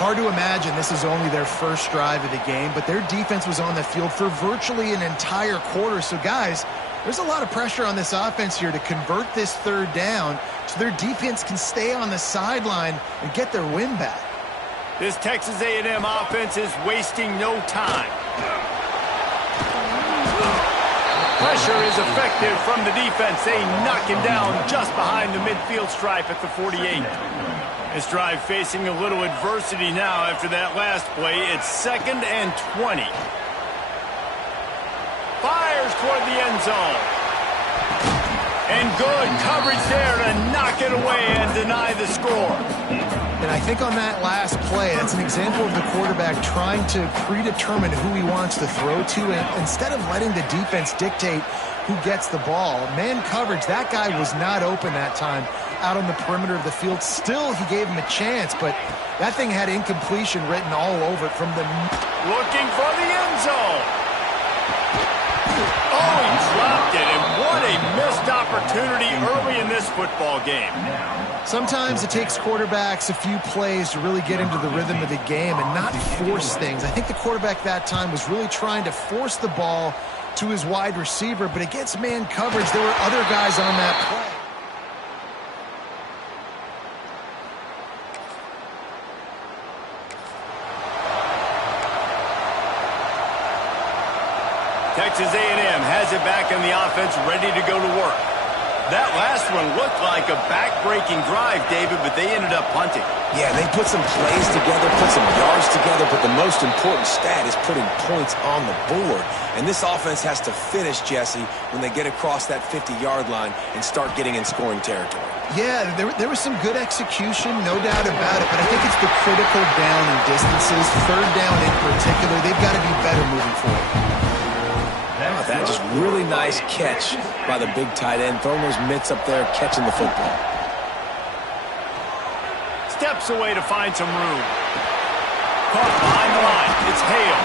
Hard to imagine this is only their first drive of the game, but their defense was on the field for virtually an entire quarter. So, guys, there's a lot of pressure on this offense here to convert this third down so their defense can stay on the sideline and get their win back. This Texas A&M offense is wasting no time. Pressure is effective from the defense. They knock him down just behind the midfield stripe at the 48. This drive facing a little adversity now after that last play. It's 2nd and 20. Fires toward the end zone. And good coverage there to knock it away and deny the score. And I think on that last play, that's an example of the quarterback trying to predetermine who he wants to throw to, and instead of letting the defense dictate who gets the ball. Man coverage, that guy was not open that time out on the perimeter of the field. Still, he gave him a chance, but that thing had incompletion written all over it from the... Looking for the end zone. Oh, he dropped it, and what a missed opportunity early in this football game. Sometimes it takes quarterbacks a few plays to really get into the rhythm of the game and not force things. I think the quarterback that time was really trying to force the ball to his wide receiver, but against man coverage, there were other guys on that play. Texas A&M has it back in the offense, ready to go to work. That last one looked like a back-breaking drive, David, but they ended up punting. Yeah, they put some plays together, put some yards together, but the most important stat is putting points on the board. And this offense has to finish, Jesse, when they get across that 50-yard line and start getting in scoring territory. Yeah, there was some good execution, no doubt about it, but I think it's the critical down and distances, third down in particular. They've got to be better moving forward. That just really nice catch by the big tight end, throwing those mitts up there, catching the football. Steps away to find some room. Caught behind the line. It's Hale.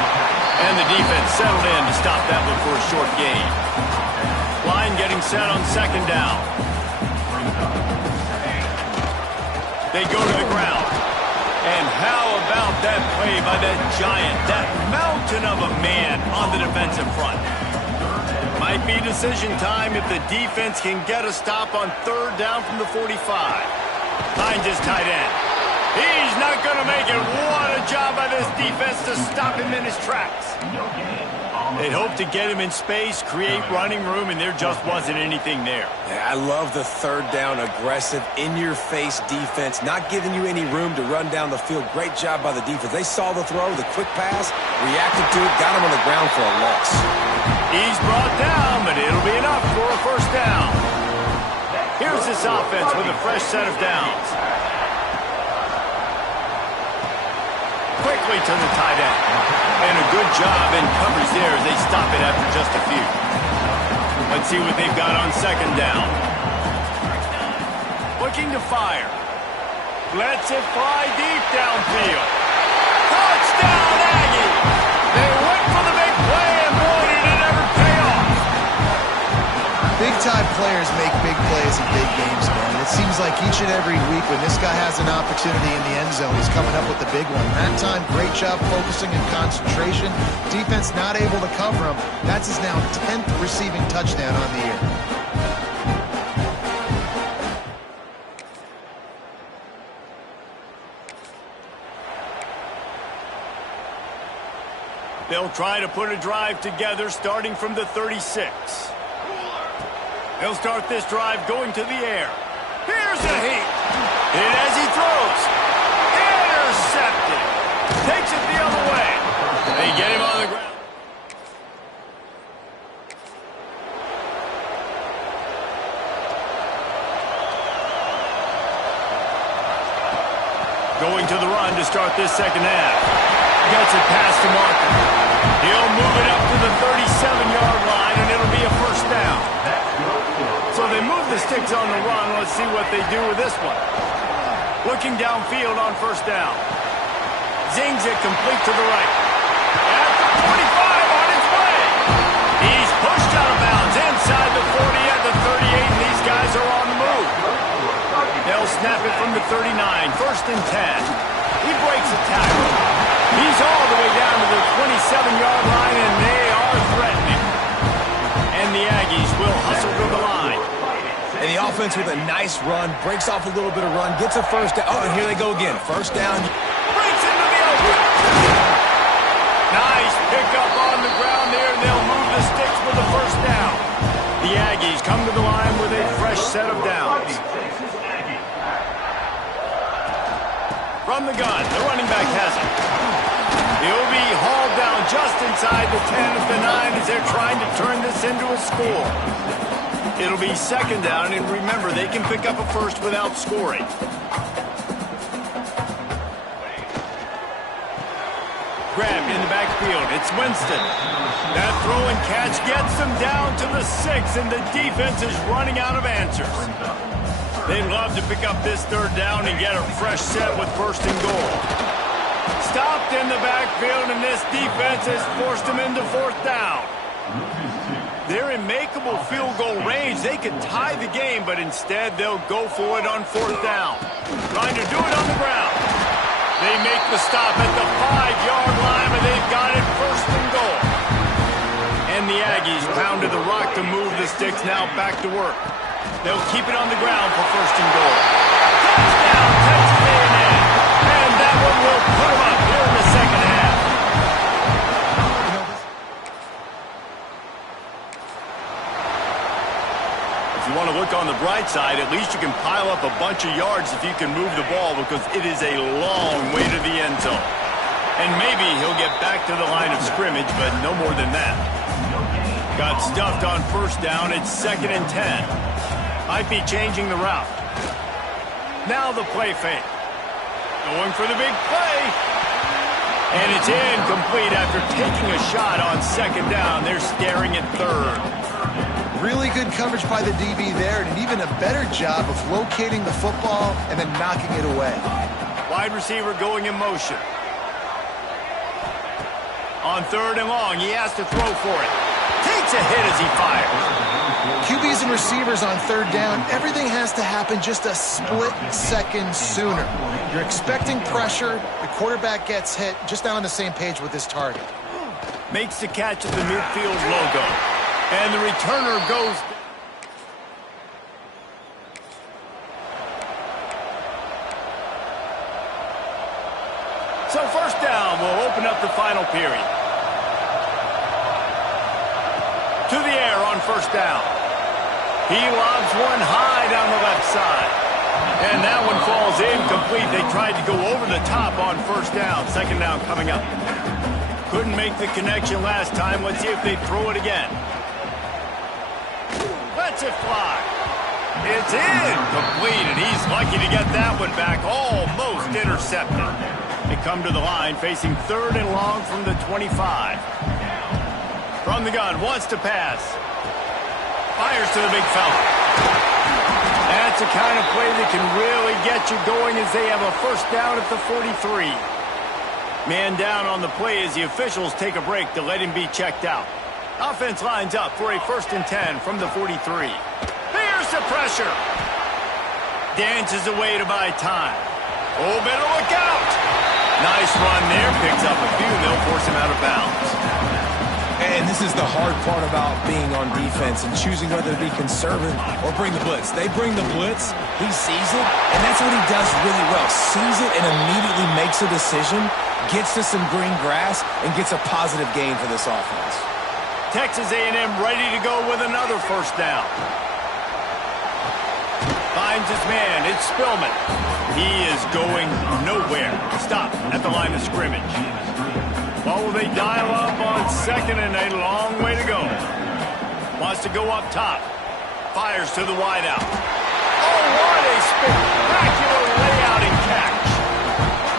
And the defense settled in to stop that one for a short gain. Line getting set on second down. They go to the ground. And how about that play by that giant, that mountain of a man on the defensive front? Might be decision time if the defense can get a stop on third down from the 45. Finds his tight end. He's not going to make it. What a job by this defense to stop him in his tracks. They'd hope to get him in space, create running room, and there just wasn't anything there. Yeah, I love the third down, aggressive, in-your-face defense, not giving you any room to run down the field. Great job by the defense. They saw the throw, the quick pass, reacted to it, got him on the ground for a loss. He's brought down, but it'll be enough for a first down. Here's this offense with a fresh set of downs. Quickly to the tight end. And a good job in coverage there as they stop it after just a few. Let's see what they've got on second down. Looking to fire. Lets it fly deep downfield. Touchdown, Aggie! They went for the big play, and boy, did it ever pay off. Big-time players make big plays in big games, man. It seems like each and every week when this guy has an opportunity in the end zone, he's coming up with the big one. That time, great job focusing and concentration. Defense not able to cover him. That's his now 10th receiving touchdown on the year. They'll try to put a drive together starting from the 36. They'll start this drive going to the air. Here's a heat. Hit as he throws. Intercepted. Takes it the other way. They get him on the ground. Going to the run to start this second half. Gets it past the marker. He'll move it up to the 37-yard line, and it'll be a first down. So they move the sticks on the run. Let's see what they do with this one. Looking downfield on first down. Zings it complete to the right. At the 25 on its way. He's pushed out of bounds inside the 40 at the 38, and these guys are on the move. They'll snap it from the 39, first and 10. He breaks a tackle. He's all the way down to the 27-yard line, and they are threatening. And the Aggies will hustle to the line. And the offense with a nice run, breaks off a little bit of run, gets a first down. Oh, and here they go again. First down. Breaks into the open. Nice pickup on the ground there, and they'll move the sticks with the first down. The Aggies come to the line with a fresh set of downs. From the gun, the running back has it. He'll be hauled down just inside the 10 of the 9 as they're trying to turn this into a score. It'll be second down, and remember, they can pick up a first without scoring. Grabbed in the backfield. It's Winston. That throw and catch gets them down to the 6, and the defense is running out of answers. They'd love to pick up this third down and get a fresh set with first and goal. Stopped in the backfield, and this defense has forced them into fourth down. They're in makeable field goal range. They could tie the game, but instead they'll go for it on fourth down. Trying to do it on the ground. They make the stop at the 5-yard line, but they've got it first and goal. And the Aggies pounded the rock to move the sticks, now back to work. They'll keep it on the ground for first and goal. Touchdown, Texas A&M. And that one will put them up here in the second half. If you want to look on the bright side, at least you can pile up a bunch of yards if you can move the ball, because it is a long way to the end zone. And maybe he'll get back to the line of scrimmage, but no more than that. Got stuffed on first down. It's second and 10. Might be changing the route. Now the play fake. Going for the big play. And it's incomplete after taking a shot on second down. They're staring at third. Really good coverage by the DB there, and an even a better job of locating the football and then knocking it away. Wide receiver going in motion. On third and long, he has to throw for it. Takes a hit as he fires. QBs and receivers on third down, everything has to happen just a split second sooner. You're expecting pressure, the quarterback gets hit, just not on the same page with his target. Makes the catch at the midfield logo. And the returner goes. So first down will open up the final period. To the air on first down. He lobs one high down the left side. And that one falls incomplete. They tried to go over the top on first down. Second down coming up. Couldn't make the connection last time. Let's see if they throw it again. Lets it fly. It's incomplete, and he's lucky to get that one back. Almost intercepted. They come to the line facing third and long from the 25. From the gun, wants to pass. Fires to the big fella. That's the kind of play that can really get you going as they have a first down at the 43. Man down on the play as the officials take a break to let him be checked out. Offense lines up for a 1st and 10 from the 43. Here's the pressure. Dances away to buy time. Oh, better look out. Nice run there. Picks up a few. They'll force him out of bounds. And this is the hard part about being on defense and choosing whether to be conservative or bring the blitz. They bring the blitz, he sees it, and that's what he does really well. Sees it and immediately makes a decision, gets to some green grass, and gets a positive gain for this offense. Texas A&M ready to go with another first down. Finds his man. It's Spillman. He is going nowhere. Stop at the line of scrimmage. Well, will they dial up on 2nd and a long way to go? Wants to go up top. Fires to the wideout. Oh, what a spectacular layout and catch.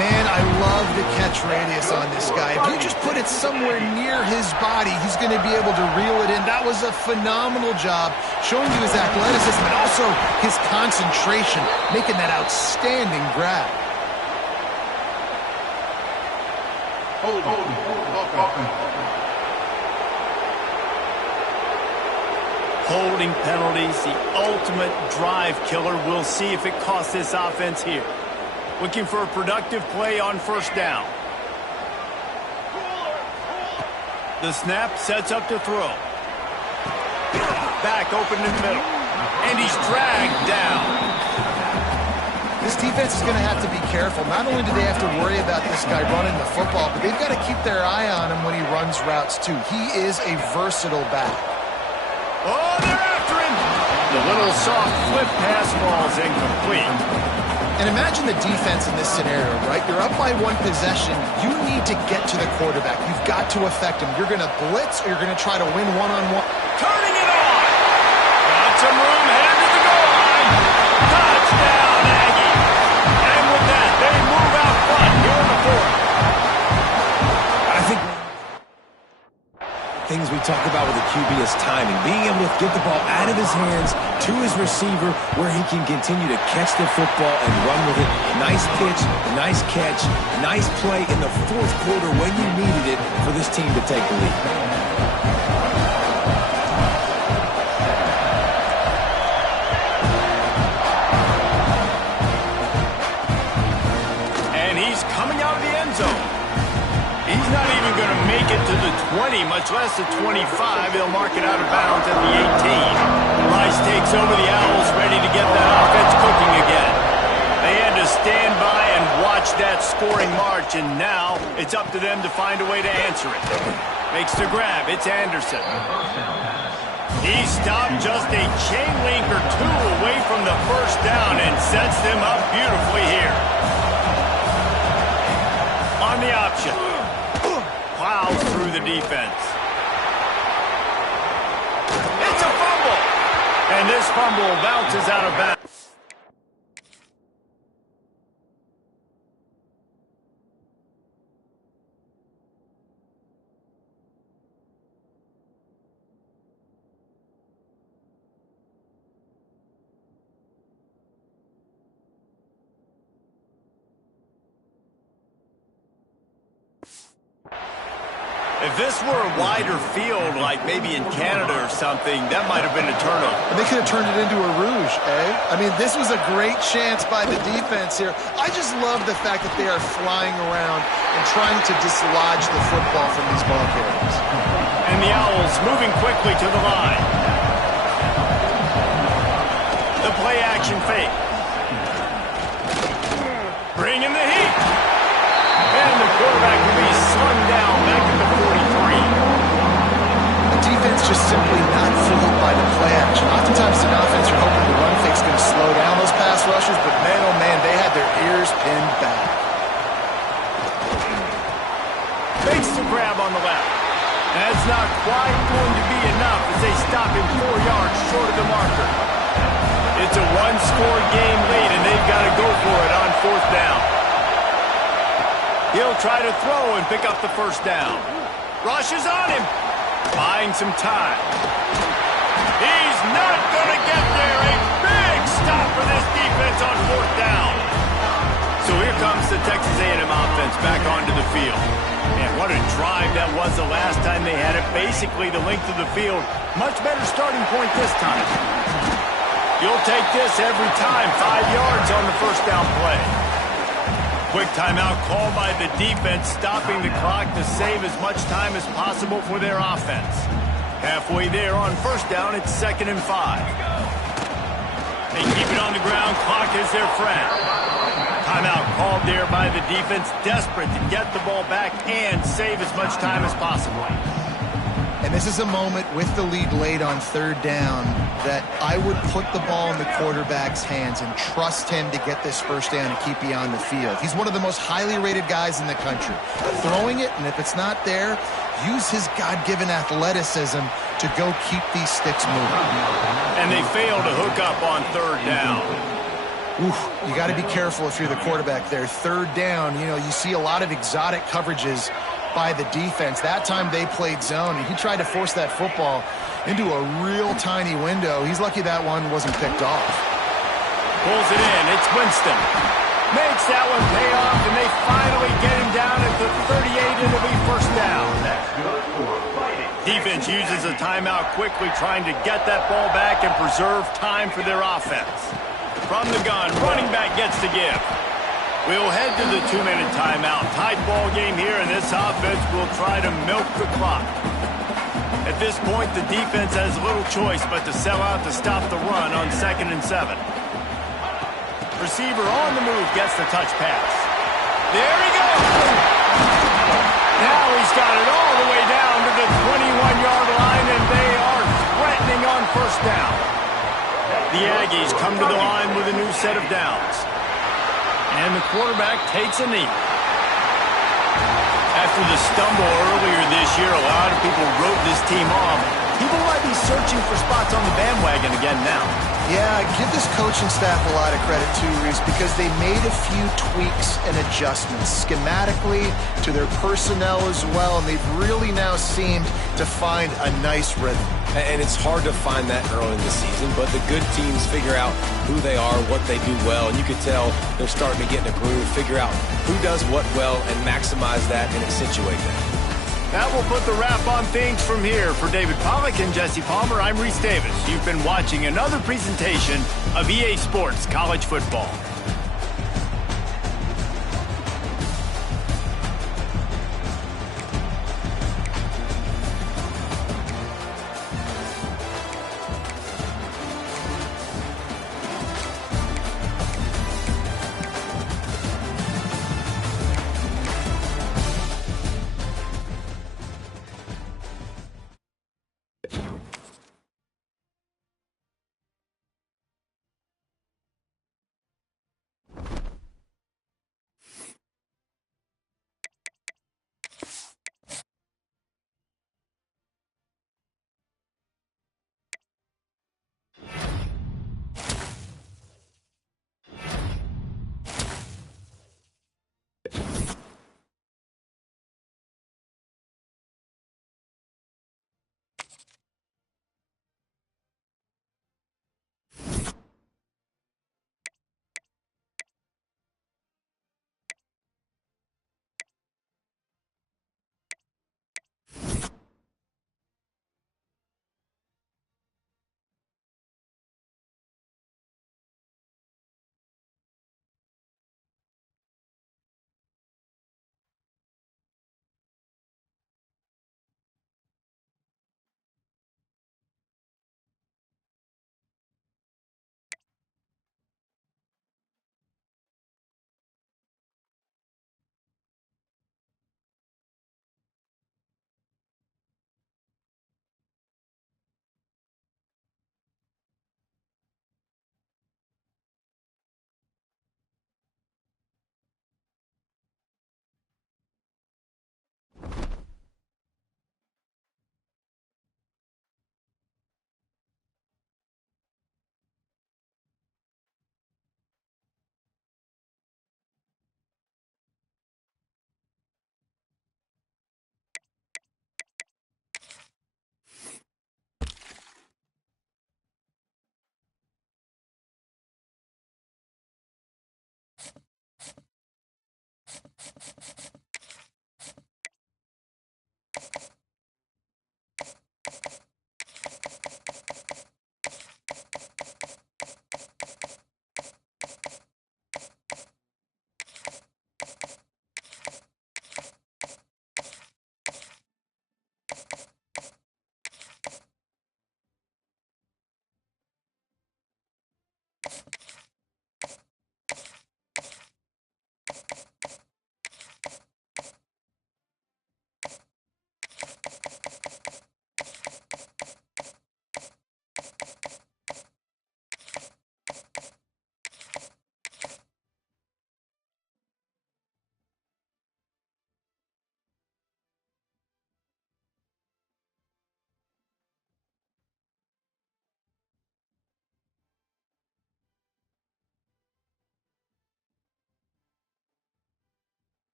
Man, I love the catch radius on this guy. If you just put it somewhere near his body, he's going to be able to reel it in. That was a phenomenal job, showing you his athleticism and also his concentration, making that outstanding grab. Holding penalties, the ultimate drive killer. We'll see if it costs this offense here. Looking for a productive play on first down. The snap sets up to throw. Back open in the middle. And he's dragged down. This defense is going to have to be careful. Not only do they have to worry about this guy running the football, but they've got to keep their eye on him when he runs routes too. He is a versatile back. Oh, they're after him. The little soft flip pass falls incomplete. And imagine the defense in this scenario, right? You're up by one possession. You need to get to the quarterback. You've got to affect him. You're going to blitz or you're going to try to win one-on-one. Turning it on. Got some room headed to the goal line. Touchdown, Aggie. And with that, they move out front here in the 4th. I think things we talk about with the QB is timing. Being able to get the ball out of his hands to his receiver where he can continue to catch the football and run with it. Nice pitch, nice catch, nice play in the 4th quarter when you needed it for this team to take the lead. And he's coming out of the end zone. He's not even going to make it to the 20, much less the 25. He'll mark it out of bounds at the 18. Rice takes over the Owls, ready to get that offense cooking again. They had to stand by and watch that scoring march, and now it's up to them to find a way to answer it. Makes the grab. It's Anderson. He stopped just a chain link or two away from the first down and sets them up beautifully here. On the option. Plows through the defense. It's a fumble. And this fumble bounces out of bounds. If this were a wider field, like maybe in Canada or something, that might have been a turnover. And they could have turned it into a rouge, eh? I mean, this was a great chance by the defense here. I just love the fact that they are flying around and trying to dislodge the football from these ball carriers. And the Owls moving quickly to the line. The play action fake. Bringing the heat. And the quarterback will be slung down back at the 43. The defense just simply not fooled by the play action. Oftentimes an offense, you're hoping the run fake's going to slow down those pass rushers, but man, oh man, they had their ears pinned back. Makes the grab on the left. That's not quite going to be enough as they stop him 4 yards short of the marker. It's a one-score game late, and they've got to go for it on 4th down. He'll try to throw and pick up the first down. Rushes on him. Buying some time. He's not going to get there. A big stop for this defense on fourth down. So here comes the Texas A&M offense back onto the field. And what a drive that was the last time they had it. Basically the length of the field. Much better starting point this time. You'll take this every time. 5 yards on the first down play. Quick timeout called by the defense, stopping the clock to save as much time as possible for their offense. Halfway there on first down, it's 2nd and 5. They keep it on the ground. Clock is their friend. Timeout called there by the defense, desperate to get the ball back and save as much time as possible. And this is a moment with the lead late on third down that I would put the ball in the quarterback's hands and trust him to get this first down and keep you on the field. He's one of the most highly rated guys in the country. Throwing it, and if it's not there, use his God-given athleticism to go keep these sticks moving. And they fail to hook up on third down. Oof, you got to be careful if you're the quarterback there. Third down, you know, you see a lot of exotic coverages by the defense. That time they played zone, and he tried to force that football into a real tiny window. He's lucky that one wasn't picked off. Pulls it in. It's Winston. Makes that one pay off, and they finally get him down at the 38. It'll be first down. Defense uses a timeout quickly, trying to get that ball back and preserve time for their offense. From the gun, running back gets to give. We'll head to the 2-minute timeout. Tied ball game here, and this offense will try to milk the clock. At this point, the defense has little choice but to sell out to stop the run on 2nd and 7. Receiver on the move gets the touch pass. There he goes! Now he's got it all the way down to the 21-yard line, and they are threatening on first down. The Aggies come to the line with a new set of downs. And the quarterback takes a knee. After the stumble earlier this year, a lot of people wrote this team off. People might be searching for spots on the bandwagon again now. Yeah, give this coaching staff a lot of credit too, Reese, because they made a few tweaks and adjustments schematically to their personnel as well, and they've really now seemed to find a nice rhythm. And it's hard to find that early in the season, but the good teams figure out who they are, what they do well, and you can tell they're starting to get in a groove, figure out who does what well, and maximize that and accentuate that. That will put the wrap on things from here. For David Pollack and Jesse Palmer, I'm Reese Davis. You've been watching another presentation of EA Sports College Football.